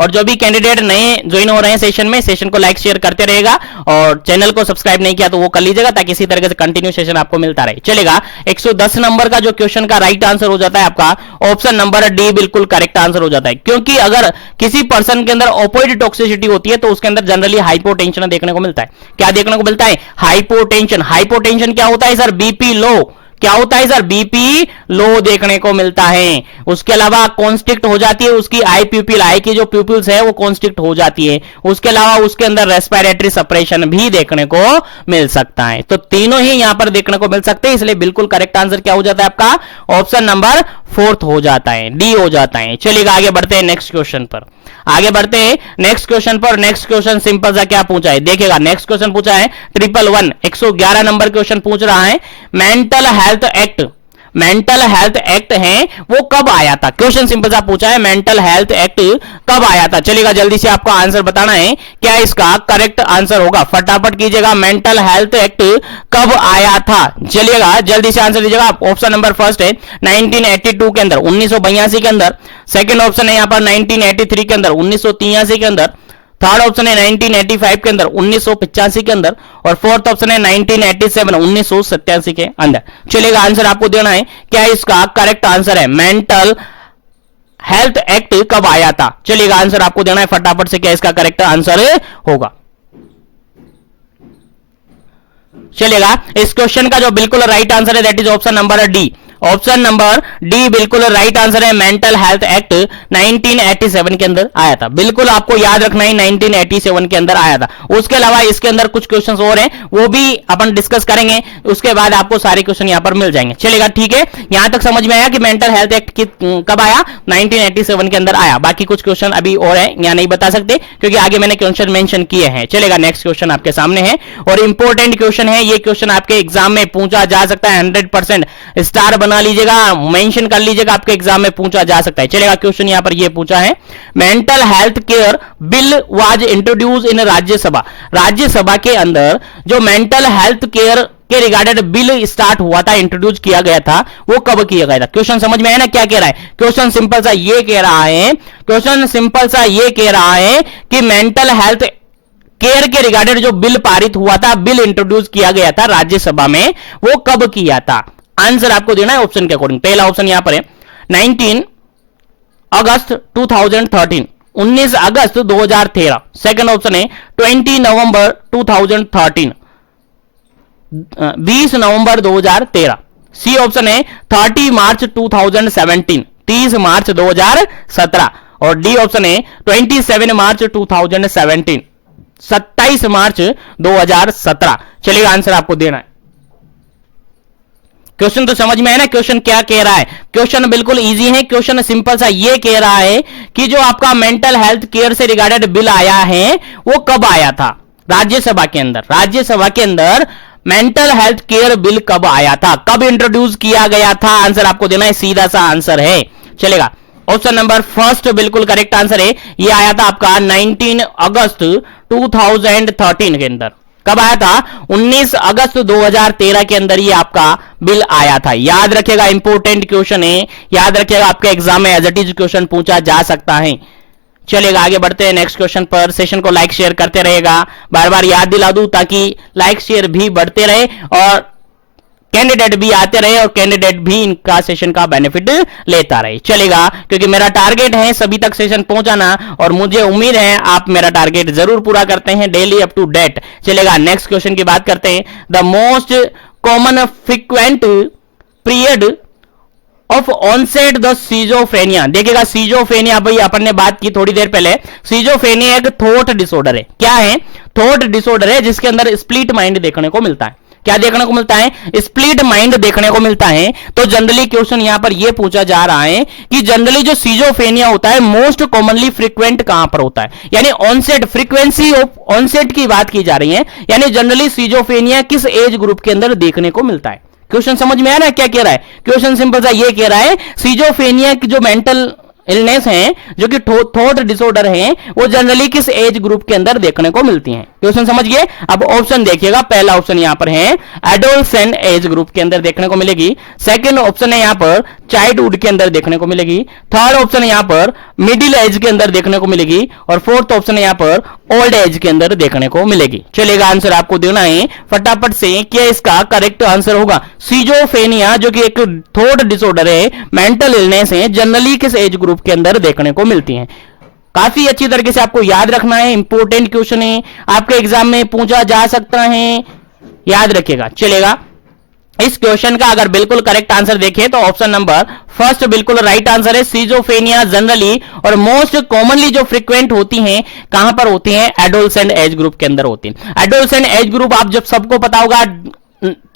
और जो भी कैंडिडेट नए ज्वाइन हो रहे हैं सेशन में, सेशन को लाइक शेयर करते रहेगा और चैनल को सब्सक्राइब नहीं किया तो वो कर लीजिएगा ताकि इसी तरह से कंटिन्यू सेशन आपको मिलता रहे। चलेगा, 110 नंबर का जो क्वेश्चन का राइट आंसर हो जाता है आपका ऑप्शन नंबर डी, बिल्कुल करेक्ट आंसर हो जाता है। क्योंकि अगर किसी पर्सन के अंदर ओपियोइड टॉक्सिसिटी होती है तो उसके अंदर जनरली हाइपोटेंशन देखने को मिलता है। क्या देखने को मिलता है, हाइपोटेंशन। हाइपोटेंशन क्या होता है सर, बीपी लो। क्या होता है सर, बीपी लो देखने को मिलता है। उसके अलावा कॉन्स्ट्रिक्ट हो जाती है उसकी आई प्यूपिल, आई की जो प्यूपिल्स है वो कॉन्स्ट्रिक्ट हो जाती है। उसके अलावा उसके अंदर रेस्पिरेटरी सप्रेशन भी देखने को मिल सकता है। तो तीनों ही यहां पर देखने को मिल सकते हैं, इसलिए बिल्कुल करेक्ट आंसर क्या हो जाता है आपका ऑप्शन नंबर फोर्थ हो जाता है, डी हो जाता है। चलिएगा, आगे बढ़ते हैं नेक्स्ट क्वेश्चन पर। आगे बढ़ते हैं नेक्स्ट क्वेश्चन पर। नेक्स्ट क्वेश्चन सिंपल सा क्या पूछा है, देखिएगा, नेक्स्ट क्वेश्चन पूछा है 111 111 नंबर क्वेश्चन पूछ रहा है mental health act. Mental health act है वो कब आया था। क्वेश्चन सिंपल सा पूछा है मेंटल हेल्थ एक्ट कब आया था। चलेगा, जल्दी से आपको आंसर बताना है, क्या इसका करेक्ट आंसर होगा, फटाफट कीजिएगा। मेंटल हेल्थ एक्ट कब आया था, चलिएगा जल्दी से आंसर दीजिएगा। ऑप्शन नंबर फर्स्ट है 1982 के अंदर, 1982 के अंदर। सेकंड ऑप्शन है यहां पर 1983 के अंदर, 1983 के अंदर। थर्ड ऑप्शन है 1985 के अंदर, 1985 के अंदर। और फोर्थ ऑप्शन है 1987, 1987 के अंदर। चलेगा, आंसर आपको देना है, क्या इसका करेक्ट आंसर है मेंटल हेल्थ एक्ट कब आया था। चलेगा, आंसर आपको देना है फटाफट से, क्या इसका करेक्ट आंसर होगा। चलेगा, इस क्वेश्चन का जो बिल्कुल राइट आंसर है that is option number D. Option number D बिल्कुल राइट आंसर है, मेंटल हेल्थ एक्ट 1987 के अंदर आया था। बिल्कुल आपको याद रखना है 1987 के अंदर आया था। उसके अलावा इसके अंदर कुछ क्वेश्चंस और हैं, वो भी अपन डिस्कस करेंगे, उसके बाद आपको सारे क्वेश्चन यहां पर मिल जाएंगे। चलेगा, ठीक है, यहां तक समझ में आया कि मेंटल हेल्थ एक्ट कब आया, 1987 के अंदर आया। बाकी कुछ क्वेश्चन अभी और है, यहां नहीं बता सकते क्योंकि आगे मैंने क्वेश्चन मेंशन किए हैं। चलेगा, नेक्स्ट क्वेश्चन आपके सामने है और इंपॉर्टेंट क्वेश्चन है ये। क्वेश्चन आपके एग्जाम में पूछा जा सकता है, 100% स्टार बना लीजिएगा, मेंशन कर लीजिएगा, आपके एग्जाम में पूछा जा सकता है। चलेगा, क्वेश्चन यहां पर ये पूछा है mental health care bill was introduce इन राज्यसभा। राज्यसभा के अंदर जो मेंटल हेल्थ केयर के रिगार्डेड बिल स्टार्ट हुआ था, इंट्रोड्यूस किया गया था, वो कब किया गया था। क्वेश्चन समझ में आया ना, क्या कह रहा है क्वेश्चन सिंपल सा ये कह रहा है, क्वेश्चन सिंपल सा ये कह रहा है कि मेंटल हेल्थ केयर के रिगार्डेड जो बिल पारित हुआ था, बिल इंट्रोड्यूस किया गया था राज्यसभा में, वो कब किया था। आंसर आपको देना है ऑप्शन के अकॉर्डिंग। पहला ऑप्शन यहां पर है 19 अगस्त 2013, 19 अगस्त 2013। सेकंड ऑप्शन है 20 नवंबर 2013, 20 नवंबर 2013। सी ऑप्शन है 30 मार्च 2017, 30 मार्च 2017। और डी ऑप्शन है 27 मार्च 2017, 27 मार्च 2017। चलिए, आंसर आपको देना है। क्वेश्चन तो समझ में है ना, क्वेश्चन क्या कह रहा है। क्वेश्चन बिल्कुल इजी है, क्वेश्चन सिंपल सा ये कह रहा है कि जो आपका मेंटल हेल्थ केयर से रिगार्डेड बिल आया है वो कब आया था। राज्यसभा के अंदर, राज्यसभा के अंदर मेंटल हेल्थ केयर बिल कब आया था, कब इंट्रोड्यूस किया गया था? आंसर आपको देना है, सीधा सा आंसर है, चलेगा। ऑप्शन नंबर फर्स्ट बिल्कुल करेक्ट आंसर है। ये आया था आपका 19 अगस्त 2013 के अंदर। कब आया था? 19 अगस्त 2013 के अंदर ये आपका बिल आया था। याद रखिएगा, इंपॉर्टेंट क्वेश्चन है, याद रखिएगा, आपके एग्जाम में एज इट इज क्वेश्चन पूछा जा सकता है। चलेगा, आगे बढ़ते हैं नेक्स्ट क्वेश्चन पर। सेशन को लाइक शेयर करते रहेगा, बार बार याद दिला दूं ताकि लाइक शेयर भी बढ़ते रहे और कैंडिडेट भी आते रहे और कैंडिडेट भी इनका सेशन का बेनिफिट लेता रहे। चलेगा, क्योंकि मेरा टारगेट है सभी तक सेशन पहुंचाना और मुझे उम्मीद है आप मेरा टारगेट जरूर पूरा करते हैं डेली अप टू डेट। चलेगा, नेक्स्ट क्वेश्चन की बात करते हैं। The most common frequent period of onset the schizophrenia. देखिएगा, सीजोफ्रेनिया भाई अपन ने बात की थोड़ी देर पहले। सीजोफ्रेनिया एक थॉट डिसऑर्डर है। क्या है? थॉट डिसऑर्डर है जिसके अंदर स्प्लिट माइंड देखने को मिलता है। क्या देखने को मिलता है? स्प्लिट माइंड देखने को मिलता है। तो जनरली क्वेश्चन यहां पर यह पूछा जा रहा है कि जनरली जो सीजोफ्रेनिया होता है मोस्ट कॉमनली फ्रीक्वेंट कहां पर होता है, यानी ऑनसेट, फ्रीक्वेंसी ऑफ ऑनसेट की बात की जा रही है, यानी जनरली सीजोफ्रेनिया किस एज ग्रुप के अंदर देखने को मिलता है। क्वेश्चन समझ में आ रहा है क्या कह रहा है? क्वेश्चन सिंपल सा ये कह रहा है सीजोफ्रेनिया की जो मेंटल इलनेस है, जो कि थॉट डिसऑर्डर है, वो जनरली किस एज ग्रुप के अंदर देखने को मिलती हैं। क्वेश्चन समझ गए? अब ऑप्शन देखिएगा, पहला ऑप्शन यहां पर है एडोलसेंट एज ग्रुप के अंदर देखने को मिलेगी। सेकंड ऑप्शन है यहां पर चाइल्डहुड के अंदर देखने को मिलेगी। थर्ड ऑप्शन है यहां पर मिडिल एज के अंदर देखने को मिलेगी और फोर्थ ऑप्शन है यहां पर ओल्ड एज के अंदर देखने को मिलेगी। चलेगा, आंसर आपको देना है फटाफट से, क्या इसका करेक्ट आंसर होगा? सीजोफ्रेनिया जो कि एक थॉट डिसऑर्डर है, मेंटल इलनेस है, जनरली किस एज ग्रुप के अंदर देखने को मिलती हैं। काफी अच्छी तरीके से आपको याद रखना है, इंपॉर्टेंट क्वेश्चन है, आपके एग्जाम में पूछा जा सकता है, याद रखिएगा। चलेगा, इस क्वेश्चन का अगर बिल्कुल करेक्ट आंसर देखें तो ऑप्शन नंबर फर्स्ट बिल्कुल राइट आंसर है। सीजोफ्रेनिया जनरली और मोस्ट कॉमनली जो फ्रीक्वेंट होती हैं कहां पर होती हैं? एडोलसेंट एज ग्रुप के अंदर होती हैं। एडोलसेंट एज ग्रुप आप जब सबको पता होगा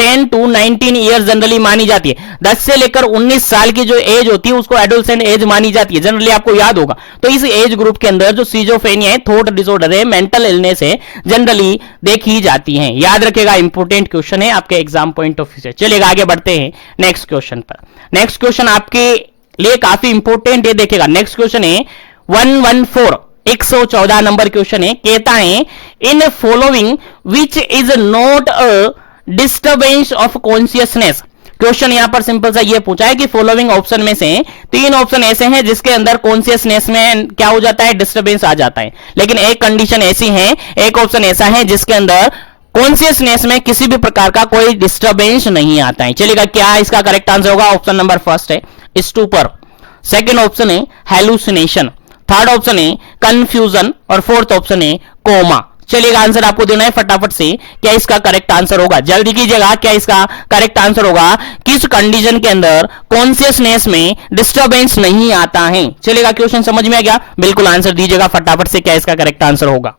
10 to 19 ईयर्स जनरली मानी जाती है। 10 से लेकर 19 साल की जो एज होती है उसको एडोलसेंट एज मानी जाती है, जनरली आपको याद होगा। तो इस एज ग्रुप के अंदर जो सीजोफ्रेनिया है, थॉट डिसऑर्डर है, मेंटल इलनेस है, जनरली देखी जाती हैं। याद रखिएगा, इंपॉर्टेंट क्वेश्चन है आपके एग्जाम पॉइंट ऑफ व्यू से। चलेगा, आगे बढ़ते हैं नेक्स्ट क्वेश्चन पर। नेक्स्ट क्वेश्चन आपके लिए काफी इंपॉर्टेंट है, देखिएगा। नेक्स्ट क्वेश्चन है 114 नंबर क्वेश्चन है। कहता है in following which is not a disturbance of consciousness. Question यहां पर सिंपल सा ये पूछा है कि फॉलोइंग ऑप्शन में से 3 ऑप्शन ऐसे हैं जिसके अंदर कॉन्शियसनेस में क्या हो जाता है? डिस्टर्बेंस आ जाता है। लेकिन एक कंडीशन ऐसी है, एक ऑप्शन ऐसा है जिसके अंदर कॉन्शियसनेस में किसी भी प्रकार का कोई डिस्टर्बेंस नहीं आता है। चलेगा, क्या इसका करेक्ट आंसर होगा? ऑप्शन नंबर फर्स्ट है स्टूपर, सेकेंड ऑप्शन है हेलुसिनेशन, थर्ड ऑप्शन है कंफ्यूजन और फोर्थ ऑप्शन है कोमा। चलिएगा, आंसर आपको देना है फटाफट से, क्या इसका करेक्ट आंसर होगा? जल्दी कीजिएगा, क्या इसका करेक्ट आंसर होगा? किस कंडीशन के अंदर कॉन्शियसनेस में डिस्टर्बेंस नहीं आता है? चलिएगा, क्वेश्चन समझ में आ गया? बिल्कुल आंसर दीजिएगा फटाफट से, क्या इसका करेक्ट आंसर होगा?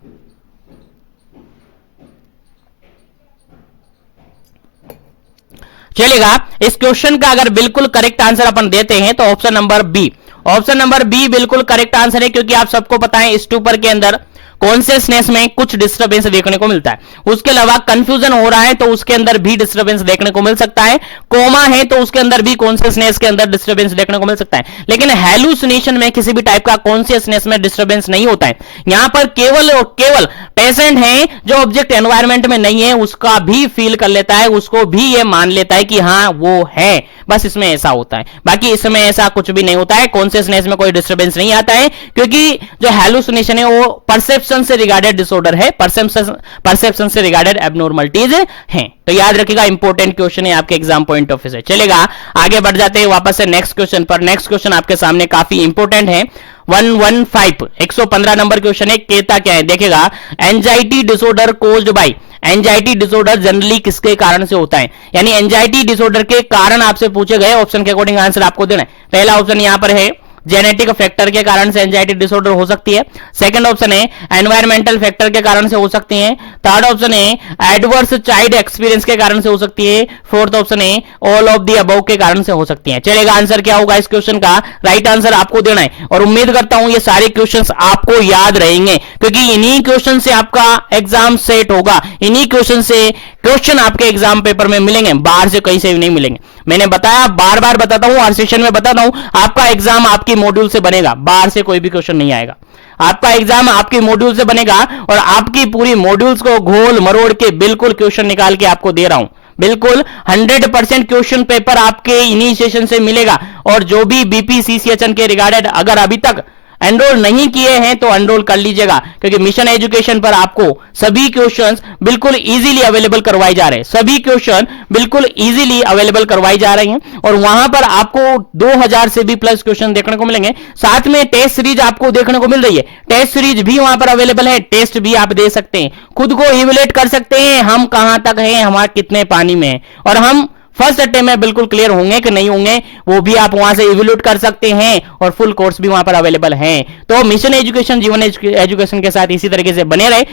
चलेगा, इस क्वेश्चन का अगर बिल्कुल करेक्ट आंसर अपन देते हैं तो option number B, option number B बिल्कुल करेक्ट आंसर है, क्योंकि आप सबको पता है स्टूपर के अंदर कॉन्शियसनेस में कुछ डिस्टर्बेंस देखने को मिलता है। उसके अलावा कंफ्यूजन हो रहा है तो उसके अंदर भी डिस्टर्बेंस देखने को मिल सकता है। कोमा है तो उसके अंदर भी कॉन्शियसनेस के अंदर डिस्टर्बेंस देखने को मिल सकता है। लेकिन हैलुसिनेशन में किसी भी टाइप का कॉन्शियसनेस में डिस्टर्बेंस नहीं होता है। यहां पर केवल और केवल पेशेंट है जो ऑब्जेक्ट एनवायरमेंट में नहीं है उसका भी फील कर लेता है, उसको भी ये मान लेता है कि हाँ वो है, बस इसमें ऐसा होता है। बाकी इसमें ऐसा कुछ भी नहीं होता है, कॉन्शियसनेस में कोई डिस्टर्बेंस नहीं आता है, क्योंकि जो हैलुसिनेशन है वो परसेप्शन से रिगार्डेड डिसऑर्डर है, परसेप्शन से रिगार्डेड एबनॉर्मलिटीज हैं। तो याद रखिएगा, इंपॉर्टेंट क्वेश्चन है आपके एग्जाम पॉइंट ऑफ व्यू से। चलेगा, आगे बढ़ जाते हैं वापस से नेक्स्ट क्वेश्चन पर। नेक्स्ट क्वेश्चन आपके सामने काफी इंपॉर्टेंट है। 115 नंबर क्वेश्चन है। कहता क्या है? देखिएगा, anxiety disorder caused by, anxiety disorder generally किसके कारण से होता है? यानी एंजाइटी डिसऑर्डर के कारण आपसे पूछे गए ऑप्शन के अकॉर्डिंग आंसर आपको देना है। पहला ऑप्शन यहां पर है जेनेटिक फैक्टर के कारण से एंजाइटी डिसऑर्डर हो सकती है। सेकंड ऑप्शन है एनवायरमेंटल फैक्टर के कारण से हो सकती है। थर्ड ऑप्शन है एडवर्स चाइल्ड एक्सपीरियंस के कारण से हो सकती है। फोर्थ ऑप्शन है ऑल ऑफ द अबव के कारण से हो सकती है। चलेगा, आंसर क्या होगा इस क्वेश्चन का? राइट आंसर आपको देना है और उम्मीद करता हूं ये सारे क्वेश्चंस आपको याद रहेंगे, क्योंकि इन्हीं क्वेश्चन से आपका एग्जाम सेट होगा। इन्हीं क्वेश्चन से क्वेश्चन आपके एग्जाम पेपर में मिलेंगे, बाहर से कहीं से भी नहीं मिलेंगे। मैंने बताया, बार बार बताता हूं, हर सेशन में बताता हूं, आपका एग्जाम आपकी मॉड्यूल से बनेगा, बाहर से कोई भी क्वेश्चन नहीं आएगा। आपका एग्जाम आपकी मॉड्यूल से बनेगा और आपकी पूरी मॉड्यूल्स को घोल मरोड़ के बिल्कुल क्वेश्चन निकाल के आपको दे रहा हूं। बिल्कुल 100% क्वेश्चन पेपर आपके इन्हीं सेशन से मिलेगा। और जो भी बीपीसीसीएचएन के रिगार्डेड अगर अभी तक एनरोल नहीं किए हैं तो एनरोल कर लीजिएगा, क्योंकि मिशन एजुकेशन पर आपको सभी क्वेश्चंस बिल्कुल इजीली अवेलेबल करवाए जा रहे हैं। सभी क्वेश्चन बिल्कुल इजीली अवेलेबल करवाई जा रही हैं और वहां पर आपको 2000 से भी प्लस क्वेश्चन देखने को मिलेंगे। साथ में टेस्ट सीरीज आपको देखने को मिल रही है, टेस्ट सीरीज भी वहां पर अवेलेबल है, टेस्ट भी आप दे सकते हैं, खुद को इवेल्युएट कर सकते हैं हम कहां तक हैं, हमारे कितने पानी में है, और हम फर्स्ट अटेम्प्ट में बिल्कुल क्लियर होंगे कि नहीं होंगे वो भी आप वहां से इवेल्युएट कर सकते हैं और फुल कोर्स भी वहां पर अवेलेबल है। तो मिशन एजुकेशन जीवन एजुकेशन के साथ इसी तरीके से बने रहे,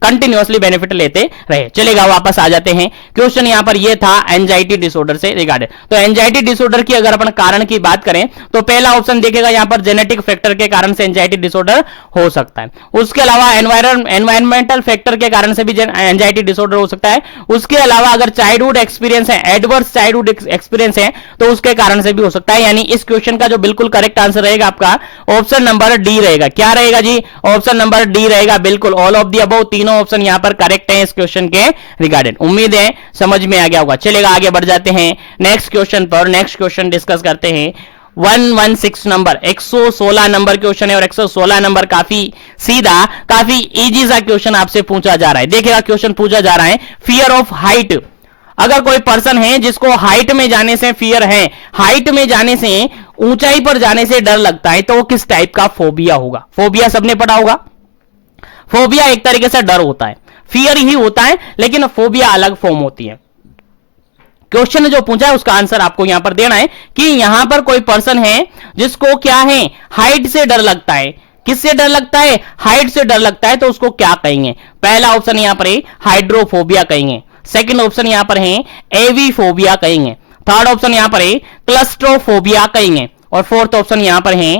कंटिन्यूअसली बेनिफिट लेते रहे। चलेगा, वापस आ जाते हैं। क्वेश्चन यहां पर ये था एंजाइटी डिसऑर्डर से रिगार्डेड। तो एंजाइटी डिसऑर्डर की अगर अपन कारण की बात करें तो पहला ऑप्शन देखेगा यहां पर जेनेटिक फैक्टर के कारण से एंजाइटी डिसऑर्डर हो सकता है। उसके अलावा एनवायरमेंटल फैक्टर के कारण से भी एंजाइटी डिसऑर्डर हो सकता है। उसके अलावा अगर चाइल्डहुड एक्सपीरियंस है, एडवर्स चाइल्डहुड एक्सपीरियंस है, तो उसके कारण से भी हो सकता है। यानी इस क्वेश्चन का जो बिल्कुल करेक्ट आंसर रहेगा आपका ऑप्शन नंबर डी रहेगा। क्या रहेगा जी? ऑप्शन नंबर डी रहेगा। बिल्कुल ऑल ऑफ द अबव, तीनों ऑप्शन यहां पर करेक्ट है इस क्वेश्चन के रिगार्डेड। उम्मीद है समझ में आ गया होगा। चलेगा, आगे बढ़ जाते हैं नेक्स्ट क्वेश्चन पर। नेक्स्ट क्वेश्चन डिस्कस करते हैं 116 नंबर, 116 नंबर क्वेश्चन है और 116 नंबर काफी सीधा, काफी इजी सा क्वेश्चन आपसे पूछा जा रहा है। देखिएगा, क्वेश्चन पूछा जा रहा है फियर ऑफ हाइट। अगर कोई पर्सन है जिसको हाइट में जाने से फियर है, हाइट में जाने से, ऊंचाई पर जाने से डर लगता है, तो वो किस टाइप का फोबिया होगा? फोबिया सबने पढ़ा होगा। फोबिया एक तरीके से डर होता है, फियर ही होता है, लेकिन फोबिया अलग फॉर्म होती है। क्वेश्चन जो पूछा है उसका आंसर आपको यहां पर देना है कि यहां पर कोई पर्सन है जिसको क्या है, हाइट से डर लगता है। किससे डर लगता है? हाइट से डर लगता है, तो उसको क्या कहेंगे? पहला ऑप्शन यहां पर है हाइड्रोफोबिया कहेंगे। सेकंड ऑप्शन यहां पर है एवीफोबिया कहेंगे। थर्ड ऑप्शन यहां पर है क्लस्ट्रोफोबिया कहेंगे और फोर्थ ऑप्शन यहां पर है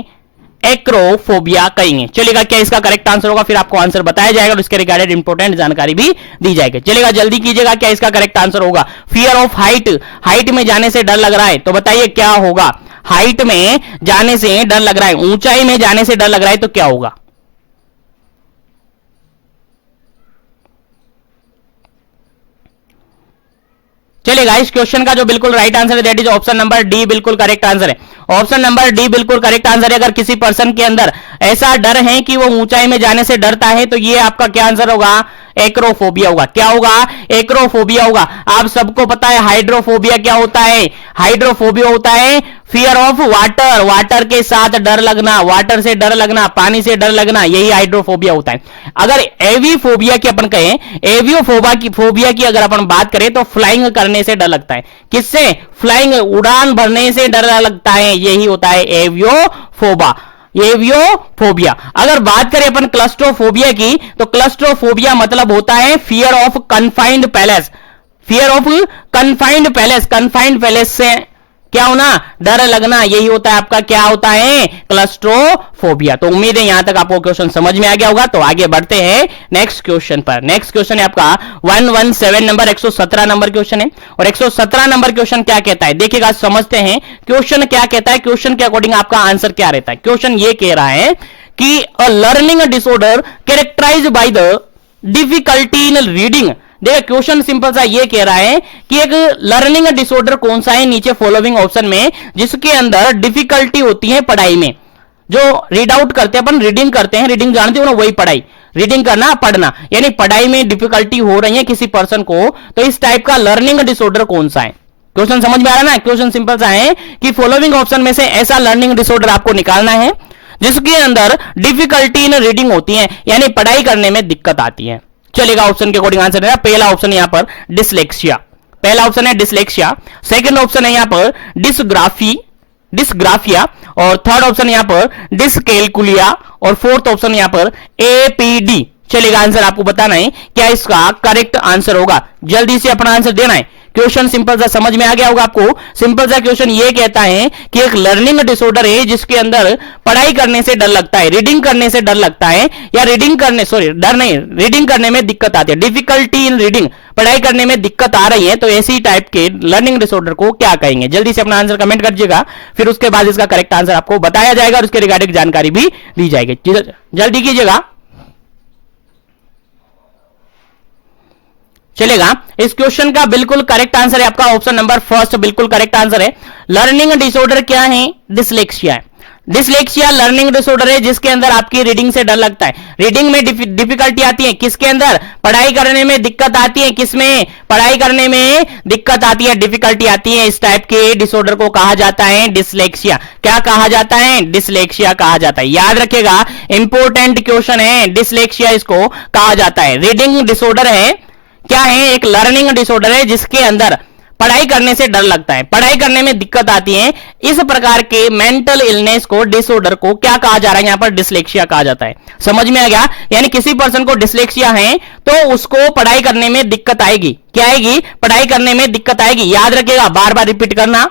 एक्रोफोबिया कहेंगे। चलेगा, क्या इसका करेक्ट आंसर होगा? फिर आपको आंसर बताया जाएगा और इसके रिगार्डेड इंपॉर्टेंट जानकारी भी दी जाएगी। चलेगा, जल्दी कीजिएगा, क्या इसका करेक्ट आंसर होगा? फियर ऑफ हाइट, हाइट में जाने से डर लग रहा है, तो बताइए क्या होगा? हाइट में जाने से डर लग रहा है, ऊंचाई में जाने से डर लग रहा है, तो क्या होगा? चलेगा, इस क्वेश्चन का जो बिल्कुल राइट आंसर है that is option number D, बिल्कुल करेक्ट आंसर है। ऑप्शन नंबर डी बिल्कुल करेक्ट आंसर है। अगर किसी पर्सन के अंदर ऐसा डर है कि वो ऊंचाई में जाने से डरता है, तो ये आपका क्या आंसर होगा? एक्रोफोबिया होगा। क्या होगा? एक्रोफोबिया होगा। आप सबको पता है हाइड्रोफोबिया क्या होता है? हाइड्रोफोबिया होता है फियर ऑफ वाटर, वाटर के साथ डर लगना, वाटर से डर लगना, पानी से डर लगना, यही हाइड्रोफोबिया होता है। अगर एवीफोबिया की अपन कहें, एवियोफोबिया की अगर अपन बात करें तो फ्लाइंग करने से डर लगता है। किससे? फ्लाइंग, उड़ान भरने से डर लगता है, यही होता है एवियोफोबिया। अगर बात करें अपन क्लस्ट्रोफोबिया की, तो क्लस्ट्रोफोबिया मतलब होता है fear of confined palace. Fear of confined palace, confined palace से क्या होना? डर लगना, यही होता है आपका, क्या होता है? क्लस्ट्रोफोबिया। तो उम्मीद है यहां तक आपको क्वेश्चन समझ में आ गया होगा। तो आगे बढ़ते हैं नेक्स्ट क्वेश्चन पर। नेक्स्ट क्वेश्चन है आपका 117 नंबर, 117 नंबर क्वेश्चन है और 117 नंबर क्वेश्चन क्या कहता है? देखिएगा, समझते हैं क्वेश्चन क्या कहता है। क्वेश्चन के अकॉर्डिंग आपका आंसर क्या रहता है? क्वेश्चन ये कह रहा है कि a learning disorder characterized by the difficulty in reading. देखिए, क्वेश्चन सिंपल सा ये कह रहा है कि एक लर्निंग डिसऑर्डर कौन सा है नीचे फॉलोइंग ऑप्शन में जिसके अंदर डिफिकल्टी होती है पढ़ाई में। जो रीड आउट करते हैं अपन, रीडिंग करते हैं, रीडिंग जानते हो ना, वही पढ़ाई, रीडिंग करना, पढ़ना, यानी पढ़ाई में डिफिकल्टी हो रही है किसी पर्सन को, तो इस टाइप का लर्निंग डिसऑर्डर कौन सा है? क्वेश्चन समझ में आ रहा है ना? क्वेश्चन सिंपल सा है कि फॉलोइंग ऑप्शन में से ऐसा लर्निंग डिसऑर्डर आपको निकालना है जिसके अंदर डिफिकल्टी इन रीडिंग होती है, यानी पढ़ाई करने में दिक्कत आती है। चलेगा, ऑप्शन के अकॉर्डिंग आंसर है पहला ऑप्शन यहां पर डिसलेक्सिया। पहला ऑप्शन है डिसलेक्सिया। सेकंड ऑप्शन है यहां पर डिसग्राफी। डिस्ग्राफिया, और थर्ड ऑप्शन यहां पर डिसकैल्कुलिया, और फोर्थ ऑप्शन यहां पर एपीडी। चलेगा, आंसर आपको बताना है क्या इसका करेक्ट आंसर होगा। जल्दी से अपना आंसर देना है। क्वेश्चन सिंपल सा समझ में आ गया होगा आपको। सिंपल सा क्वेश्चन ये कहता है कि एक लर्निंग डिसऑर्डर है जिसके अंदर पढ़ाई करने से डर लगता है, रीडिंग करने से डर लगता है, या रीडिंग करने, सॉरी डर नहीं, रीडिंग करने में दिक्कत आती है, डिफिकल्टी इन रीडिंग, पढ़ाई करने में दिक्कत आ रही है, तो ऐसी टाइप के लर्निंग डिसऑर्डर को क्या कहेंगे। जल्दी से अपना आंसर कमेंट कर दीजिएगा, फिर उसके बाद इसका करेक्ट आंसर आपको बताया जाएगा और उसके रिगार्डिंग जानकारी भी दी जाएगी। जल्दी कीजिएगा। चलेगा, इस क्वेश्चन का बिल्कुल करेक्ट आंसर है आपका ऑप्शन नंबर फर्स्ट, बिल्कुल करेक्ट आंसर है। लर्निंग डिसऑर्डर क्या है? डिसलेक्सिया है। डिसलेक्सिया लर्निंग डिसऑर्डर है जिसके अंदर आपकी रीडिंग से डर लगता है, रीडिंग में डिफिकल्टी आती है, किसके अंदर? पढ़ाई करने में दिक्कत आती है, किसमें? पढ़ाई करने में दिक्कत आती है, डिफिकल्टी आती है। इस टाइप के डिसऑर्डर को कहा जाता है डिसलेक्सिया। क्या कहा जाता है? डिसलेक्सिया कहा जाता है। याद रखिएगा, इंपॉर्टेंट क्वेश्चन है, डिसलेक्सिया इसको कहा जाता है। रीडिंग डिसऑर्डर है, क्या है? एक लर्निंग डिसऑर्डर है जिसके अंदर पढ़ाई करने से डर लगता है, पढ़ाई करने में दिक्कत आती है। इस प्रकार के मेंटल इलनेस को, डिसऑर्डर को क्या कहा जा रहा है? यहां पर डिसलेक्सिया कहा जाता है। समझ में आ गया? यानी किसी पर्सन को डिसलेक्सिया है तो उसको पढ़ाई करने में दिक्कत आएगी। क्या आएगी? पढ़ाई करने में दिक्कत आएगी। याद रखिएगा, बार बार रिपीट करना,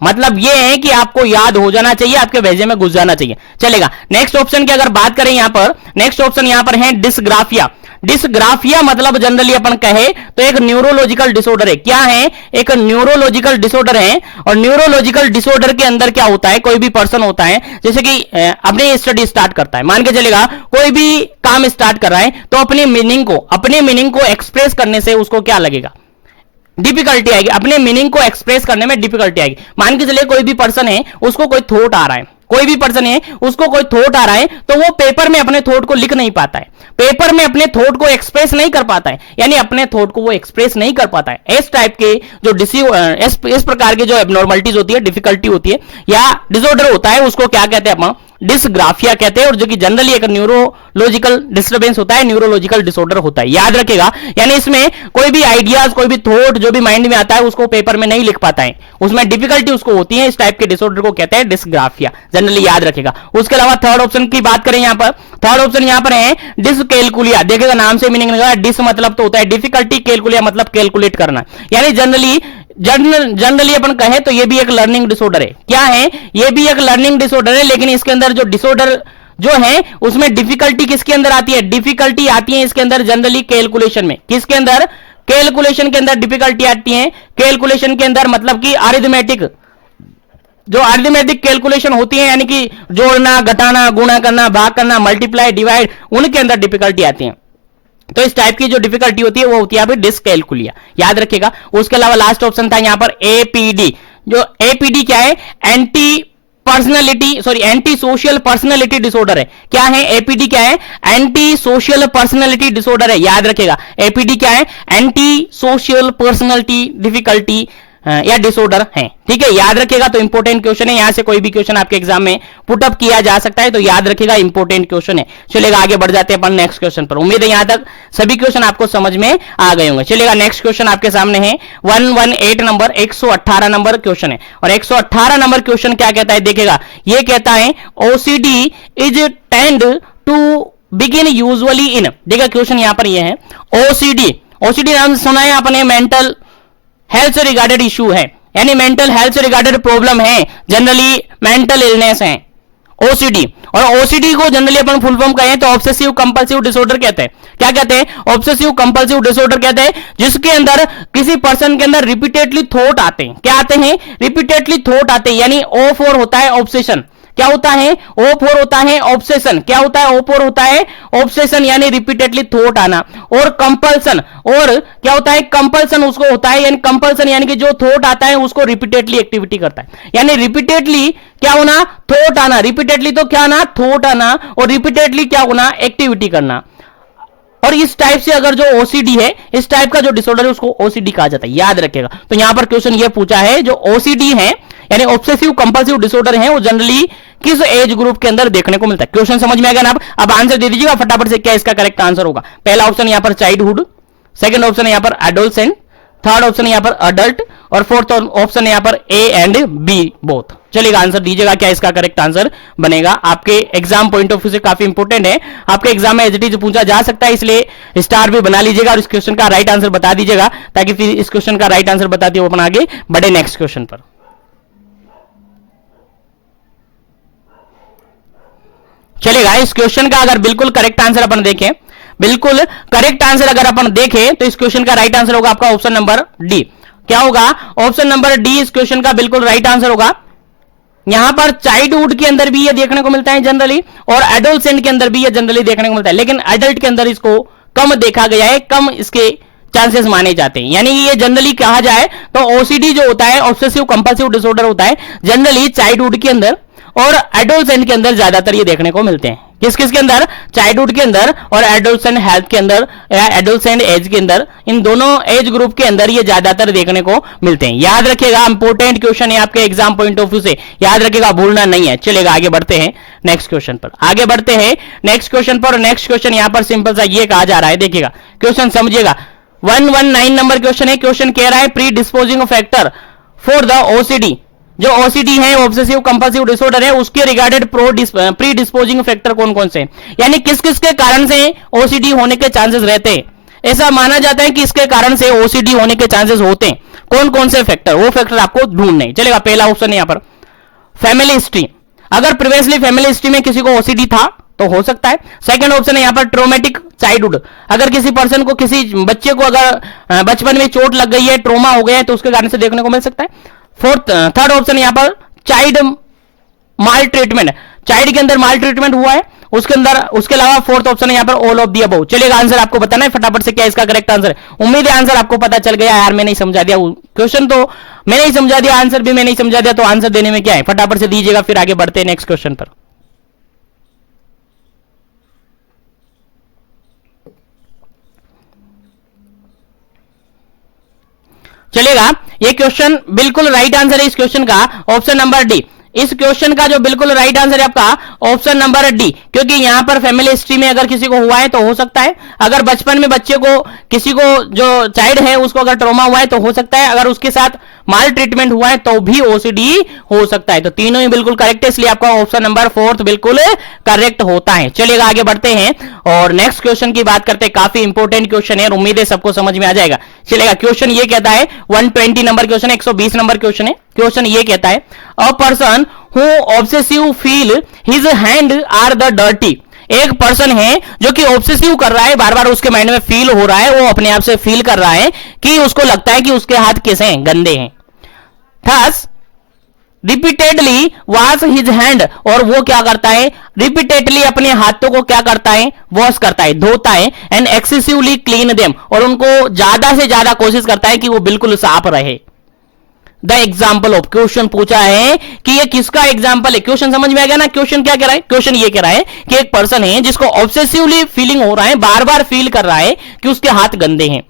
मतलब यह है कि आपको याद हो जाना चाहिए, आपके भेजे में घुस जाना चाहिए। चलेगा, नेक्स्ट ऑप्शन की अगर बात करें यहां पर, नेक्स्ट ऑप्शन यहां पर है डिसग्राफिया। डिसग्राफिया मतलब जनरली अपन कहे तो एक न्यूरोलॉजिकल डिसऑर्डर है। क्या है? एक न्यूरोलॉजिकल डिसऑर्डर है। और न्यूरोलॉजिकल डिसऑर्डर के अंदर क्या होता है? कोई भी पर्सन होता है, जैसे कि अपनी स्टडी स्टार्ट करता है, मान के चलेगा कोई भी काम स्टार्ट कर रहा है, तो अपने मीनिंग को एक्सप्रेस करने से उसको क्या लगेगा? डिफिकल्टी आएगी। अपने मीनिंग को एक्सप्रेस करने में डिफिकल्टी आएगी। मान के चलिए कोई भी पर्सन है, उसको कोई थॉट आ रहा है, कोई भी पर्सन है उसको कोई थॉट आ रहा है, तो वो पेपर में अपने थॉट को लिख नहीं पाता है, पेपर में अपने थॉट को एक्सप्रेस नहीं कर पाता है, यानी अपने थॉट को वो एक्सप्रेस नहीं कर पाता है। इस टाइप के जो इस प्रकार की जो एब्नॉर्मलिटीज होती है, डिफिकल्टी होती है या डिसऑर्डर होता है, उसको क्या कहते हैं? अपन डिसग्राफिया कहते हैं, और जो कि जनरली एक न्यूरोलॉजिकल डिस्टर्बेंस होता है, न्यूरोलॉजिकल डिसऑर्डर होता है। याद रखेगा, यानी इसमें कोई भी आइडियाज, कोई भी थॉट जो भी माइंड में आता है उसको पेपर में नहीं लिख पाता है, उसमें डिफिकल्टी उसको होती है। इस टाइप के डिसऑर्डर को कहते हैं डिसग्राफिया, जनरली याद रखेगा। उसके अलावा थर्ड ऑप्शन की बात करें यहां पर, थर्ड ऑप्शन यहां पर है डिसकैल्कुलिया। देखिएगा, नाम से मीनिंग निकला, डिस मतलब तो होता है डिफिकल्टी, कैलकुलिया मतलब कैलकुलेट करना, यानी जनरली अपन कहे तो ये भी एक लर्निंग डिसऑर्डर है। क्या है? ये भी एक लर्निंग डिसऑर्डर है, लेकिन इसके अंदर जो डिसऑर्डर जो है उसमें डिफिकल्टी किसके अंदर आती है? डिफिकल्टी आती है इसके अंदर जनरली कैलकुलेशन में। किसके अंदर? कैलकुलेशन के अंदर डिफिकल्टी आती है। कैलकुलेशन के अंदर मतलब कि अरिथमेटिक, जो अरिथमेटिक कैलकुलेशन होती है, यानी कि जोड़ना, घटाना, गुणा करना, भाग करना, मल्टीप्लाई, डिवाइड, उनके अंदर डिफिकल्टी आती है। तो इस टाइप की जो डिफिकल्टी होती है वो होती है डिसकैल्कुलिया। याद रखिएगा। उसके अलावा लास्ट ऑप्शन था यहां पर एपीडी। जो एपीडी क्या है? एंटी सोशल पर्सनैलिटी डिसऑर्डर है। क्या है? एपीडी क्या है? एंटी सोशल पर्सनैलिटी डिसऑर्डर है। याद रखिएगा, एपीडी क्या है? एंटी सोशल पर्सनैलिटी डिफिकल्टी या डिसऑर्डर है। ठीक है, याद रखिएगा। तो इंपॉर्टेंट क्वेश्चन है, यहां से कोई भी क्वेश्चन आपके एग्जाम में पुटअप किया जा सकता है, तो याद रखिएगा, इंपॉर्टेंट क्वेश्चन है। चलेगा, आगे बढ़ जाते हैं अपन नेक्स्ट क्वेश्चन पर। उम्मीद है यहां तक सभी क्वेश्चन आपको समझ में आ गए होंगे। चलेगा, नेक्स्ट क्वेश्चन आपके सामने है 118 नंबर, 118 नंबर क्वेश्चन है। और 118 नंबर क्वेश्चन क्या कहता है? देखिएगा, यह कहता है OCD is tend to begin usually in. देखिए क्वेश्चन यहां पर यह है ओसीडी नाम सुना है आपने, मेंटल हेल्थ से रिगार्डेड इशू है, यानी मेंटल हेल्थ से रिगार्डेड प्रॉब्लम है, जनरली मेंटल इलनेस है ओसीडी। और ओसीडी को जनरली अपन फुल फॉर्म कहें तो ऑब्सेसिव कंपल्सिव डिसऑर्डर कहते हैं। क्या कहते हैं? ऑब्सेसिव कंपल्सिव डिसऑर्डर कहते हैं, जिसके अंदर किसी पर्सन के अंदर रिपीटेडली थॉट आते हैं। क्या आते हैं? रिपीटेडली थॉट आते हैं, यानी ओ फॉर होता है ऑब्सेशन। क्या होता है? ओ फोर होता है ऑब्सेशन। क्या होता है? ओ फोर होता है ऑब्सेशन, यानी रिपीटेडली थॉट आना। और कंपल्सन, और क्या होता है? कंपल्सन उसको होता है, यानी कंपल्सन यानी कि जो थॉट आता है उसको रिपीटेडली एक्टिविटी करता है, यानी रिपीटेडली क्या होना? थॉट आना। रिपीटेडली तो क्या आना? थॉट आना। और रिपीटेडली क्या होना? एक्टिविटी करना। और इस टाइप से अगर जो ओसीडी है, इस टाइप का जो डिसऑर्डर है उसको ओसीडी कहा जाता है। याद रखेगा। तो यहां पर क्वेश्चन ये पूछा है, जो ओसीडी है यानी ऑब्सेसिव कंपल्सिव डिसऑर्डर है, वो जनरली किस एज ग्रुप के अंदर देखने को मिलता है? क्वेश्चन समझ में आ गया ना? अब आंसर दे दीजिएगा फटाफट से, क्या इसका करेक्ट आंसर होगा। पहला ऑप्शन यहां पर चाइल्डहुड, सेकंड ऑप्शन यहां पर एडोलसेंट, थर्ड ऑप्शन यहां पर अडल्ट, और फोर्थ ऑप्शन यहां पर ए एंड बी बोथ। चलिएगा आंसर दीजिएगा, क्या इसका करेक्ट आंसर बनेगा। आपके एग्जाम पॉइंट ऑफ व्यू से काफी इंपोर्टेंट है, आपके एग्जाम में एज इट इज पूछा जा सकता है, इसलिए स्टार भी बना लीजिएगा और इस क्वेश्चन का राइट आंसर बता दीजिएगा, ताकि फिर इस क्वेश्चन का राइट आंसर बताते हुए अपन आगे बढ़े नेक्स्ट क्वेश्चन पर। चलेगा, इस क्वेश्चन का अगर बिल्कुल करेक्ट आंसर अपन देखें, बिल्कुल करेक्ट आंसर अगर अपन देखें तो इस क्वेश्चन का राइट आंसर होगा आपका ऑप्शन नंबर डी। क्या होगा? ऑप्शन नंबर डी इस क्वेश्चन का बिल्कुल राइट आंसर होगा। यहां पर चाइल्डहुड के अंदर भी ये देखने को मिलता है जनरली, और एडोलसेंट के अंदर भी ये जनरली देखने को मिलता है, लेकिन एडल्ट के अंदर इसको कम देखा गया है, कम इसके चांसेस माने जाते हैं। यानी ये जनरली कहा जाए तो ओसीडी जो होता है, ऑब्सेसिव कंपल्सिव डिसऑर्डर होता है, जनरली चाइल्डहुड के अंदर और एडोलसेंट के अंदर ज्यादातर ये देखने को मिलते हैं। किस किस के अंदर? चाइल्डहुड के अंदर और एडोलसेंट हेल्थ के अंदर या एडोलसेंट एज के अंदर, इन दोनों एज ग्रुप के अंदर ये ज्यादातर देखने को मिलते हैं। याद रखिएगा, इंपोर्टेंट क्वेश्चन है आपके एग्जाम पॉइंट ऑफ व्यू से, याद रखिएगा, भूलना नहीं है। चलेगा, आगे बढ़ते हैं नेक्स्ट क्वेश्चन पर, आगे बढ़ते हैं नेक्स्ट क्वेश्चन पर। नेक्स्ट क्वेश्चन यहां पर सिंपल सा ये कहा जा रहा है, देखिएगा क्वेश्चन समझिएगा। 119 नंबर क्वेश्चन है। क्वेश्चन कह रहा है pre disposing factor for the OCD, जो ओसीडी है ऑब्सेसिव कंपल्सिव डिसऑर्डर है, उसके रिगार्डेड प्री डिस्पोजिंग फैक्टर कौन कौन से, यानी किस किस के कारण से ओसीडी होने के चांसेस रहते हैं। ऐसा माना जाता है कि इसके कारण से ओसीडी होने के चांसेस होते हैं। कौन कौन से फैक्टर, वो फैक्टर आपको ढूंढने हैं। चलेगा, पहला ऑप्शन है यहां पर फैमिली हिस्ट्री, अगर प्रीवियसली फैमिली हिस्ट्री में किसी को ओसीडी था तो हो सकता है। सेकंड ऑप्शन है यहां पर ट्रोमेटिक चाइल्डहुड, अगर किसी पर्सन को, किसी बच्चे को अगर बचपन में चोट लग गई है, ट्रोमा हो गया है, तो उसके कारण से देखने को मिल सकता है। थर्ड ऑप्शन यहां पर चाइल्ड माल ट्रीटमेंट, चाइल्ड के अंदर माल ट्रीटमेंट हुआ है उसके अंदर। उसके अलावा फोर्थ ऑप्शन है यहां पर ऑल ऑफ दी अबव। चलेगा, आंसर आपको बताना है फटाफट से क्या इसका करेक्ट आंसर है। उम्मीद है आंसर आपको पता चल गया यार, मैंने नहीं समझा दिया क्वेश्चन, तो मैंने ही समझा दिया, आंसर भी मैंने ही समझा दिया, तो आंसर देने में क्या है, फटाफट से दीजिएगा, फिर आगे बढ़ते हैं नेक्स्ट क्वेश्चन पर। चलेगा, ये क्वेश्चन बिल्कुल राइट आंसर है इस क्वेश्चन का ऑप्शन नंबर डी। इस क्वेश्चन का जो बिल्कुल राइट आंसर है आपका ऑप्शन नंबर डी, क्योंकि यहां पर फैमिली हिस्ट्री में अगर किसी को हुआ है तो हो सकता है, अगर बचपन में बच्चे को, किसी को जो चाइल्ड है उसको अगर ट्रॉमा हुआ है तो हो सकता है, अगर उसके साथ माल ट्रीटमेंट हुआ है तो भी ओसीडी हो सकता है। तो तीनों ही बिल्कुल करेक्ट है, इसलिए आपका ऑप्शन नंबर फोर्थ बिल्कुल करेक्ट होता है। चलिएगा, आगे बढ़ते हैं और नेक्स्ट क्वेश्चन की बात करते हैं। काफी इंपोर्टेंट क्वेश्चन है और उम्मीद है सबको समझ में आ जाएगा। चलेगा, क्वेश्चन ये कहता है 120 नंबर क्वेश्चन है, 120 नंबर क्वेश्चन है। क्वेश्चन ये कहता है a person who obsessive feel his hand are the dirty, एक पर्सन है जो कि ऑब्सेसिव कर रहा है, बार बार उसके माइंड में फील हो रहा है, वो अपने आप से फील कर रहा है कि उसको लगता है कि उसके हाथ कैसे हैं, गंदे हैं। Thus repeatedly wash his hand, और वो क्या करता है, रिपीटेडली अपने हाथों को क्या करता है, वॉश करता है, धोता है, एंड एक्सेसिवली क्लीन देम, और उनको ज्यादा से ज्यादा कोशिश करता है कि वो बिल्कुल साफ रहे। द एग्जाम्पल ऑफ, क्वेश्चन पूछा है कि ये किसका एग्जाम्पल है। क्वेश्चन समझ में आ गया ना, क्वेश्चन क्या कह रहा है, क्वेश्चन ये कह रहा है कि एक पर्सन है जिसको ऑब्सेसिवली फीलिंग हो रहा है, बार बार फील कर रहा है कि उसके हाथ गंदे हैं।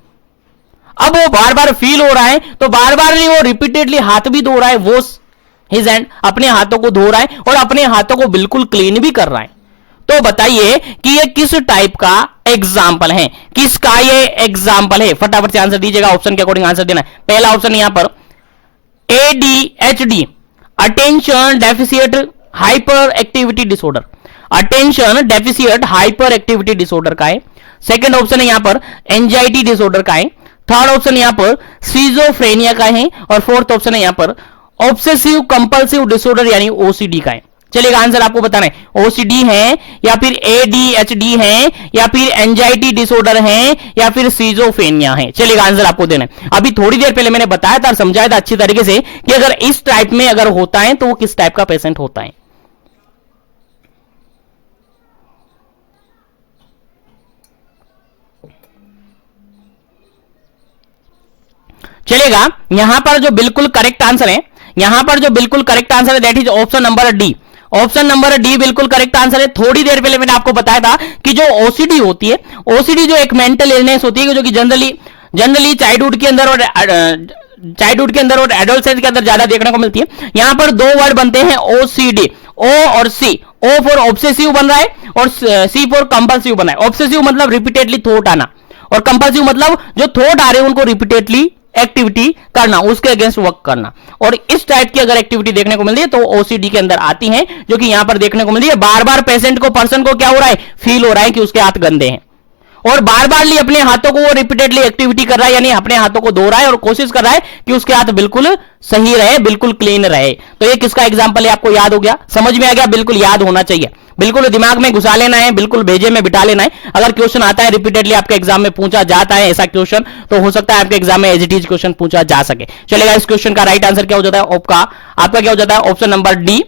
अब वो बार बार फील हो रहा है तो बार बार नहीं, वो रिपीटेडली हाथ भी धो रहा है, वो हिज हैंड, अपने हाथों को धो रहा है और अपने हाथों को बिल्कुल क्लीन भी कर रहा है। तो बताइए कि ये किस टाइप का एग्जाम्पल है, किसका ये एग्जाम्पल है, फटाफट से आंसर दीजिएगा, ऑप्शन के अकॉर्डिंग आंसर देना है। पहला ऑप्शन यहां पर ADHD, attention deficit hyper activity disorder, attention deficit hyper activity disorder का है। सेकंड ऑप्शन है यहां पर एंजाइटी डिसऑर्डर का है। थर्ड ऑप्शन यहां पर सिजोफ्रेनिया का है और फोर्थ ऑप्शन है यहां पर ऑब्सेसिव कंपल्सिव डिसऑर्डर यानी ओसीडी का है। चलिएगा, आंसर आपको बताना है, ओसीडी है या फिर ADHD है या फिर एंजाइटी डिसऑर्डर है या फिर सिजोफ्रेनिया है। चलिएगा, आंसर आपको देना है। अभी थोड़ी देर पहले मैंने बताया था और समझाया था अच्छी तरीके से कि अगर इस टाइप में अगर होता है तो वो किस टाइप का पेशेंट होता है। चलेगा, यहां पर जो बिल्कुल करेक्ट आंसर है, यहां पर जो बिल्कुल करेक्ट आंसर है that is option number D. Option number D बिल्कुल करेक्ट आंसर है। थोड़ी देर पहले मैंने आपको बताया था कि जो ओसीडी होती है, ओसीडी जो एक मेंटल इलनेस होती है जो कि जनरली चाइल्डहुड के अंदर और एडोलसेंस के अंदर ज्यादा देखने को मिलती है। यहां पर दो वर्ड बनते हैं ओसीडी, ओ और सी। ओ फॉर ऑब्सेसिव बन रहा है और सी फॉर कंपल्सिव बन रहा है। ऑब्सेसिव मतलब रिपीटेडली थॉट आना और कंपल्सिव मतलब जो थॉट आ रहे हैं उनको रिपीटेडली एक्टिविटी करना, उसके अगेंस्ट वर्क करना। और इस टाइप की अगर एक्टिविटी देखने को मिल रही है तो ओसीडी के अंदर आती है, जो कि यहां पर देखने को मिल रही है। बार बार पेशेंट को, पर्सन को क्या हो रहा है, फील हो रहा है कि उसके हाथ गंदे हैं, और बार बार लिए अपने हाथों को वो रिपीटेडली एक्टिविटी कर रहा है, यानी अपने हाथों को धो रहा है और कोशिश कर रहा है कि उसके हाथ बिल्कुल सही रहे, बिल्कुल क्लीन रहे। तो ये किसका एग्जांपल है, आपको याद हो गया, समझ में आ गया, बिल्कुल याद होना चाहिए, बिल्कुल दिमाग में घुसा लेना है, बिल्कुल भेजे में बिठा लेना है। अगर क्वेश्चन आता है रिपीटेडली आपके एग्जाम में पूछा जाता है ऐसा क्वेश्चन, तो हो सकता है आपके एग्जाम में एज इट इज क्वेश्चन पूछा जा सके। चलेगा, इस क्वेश्चन का राइट आंसर क्या हो जाता है, आपका क्या हो जाता है, ऑप्शन नंबर डी,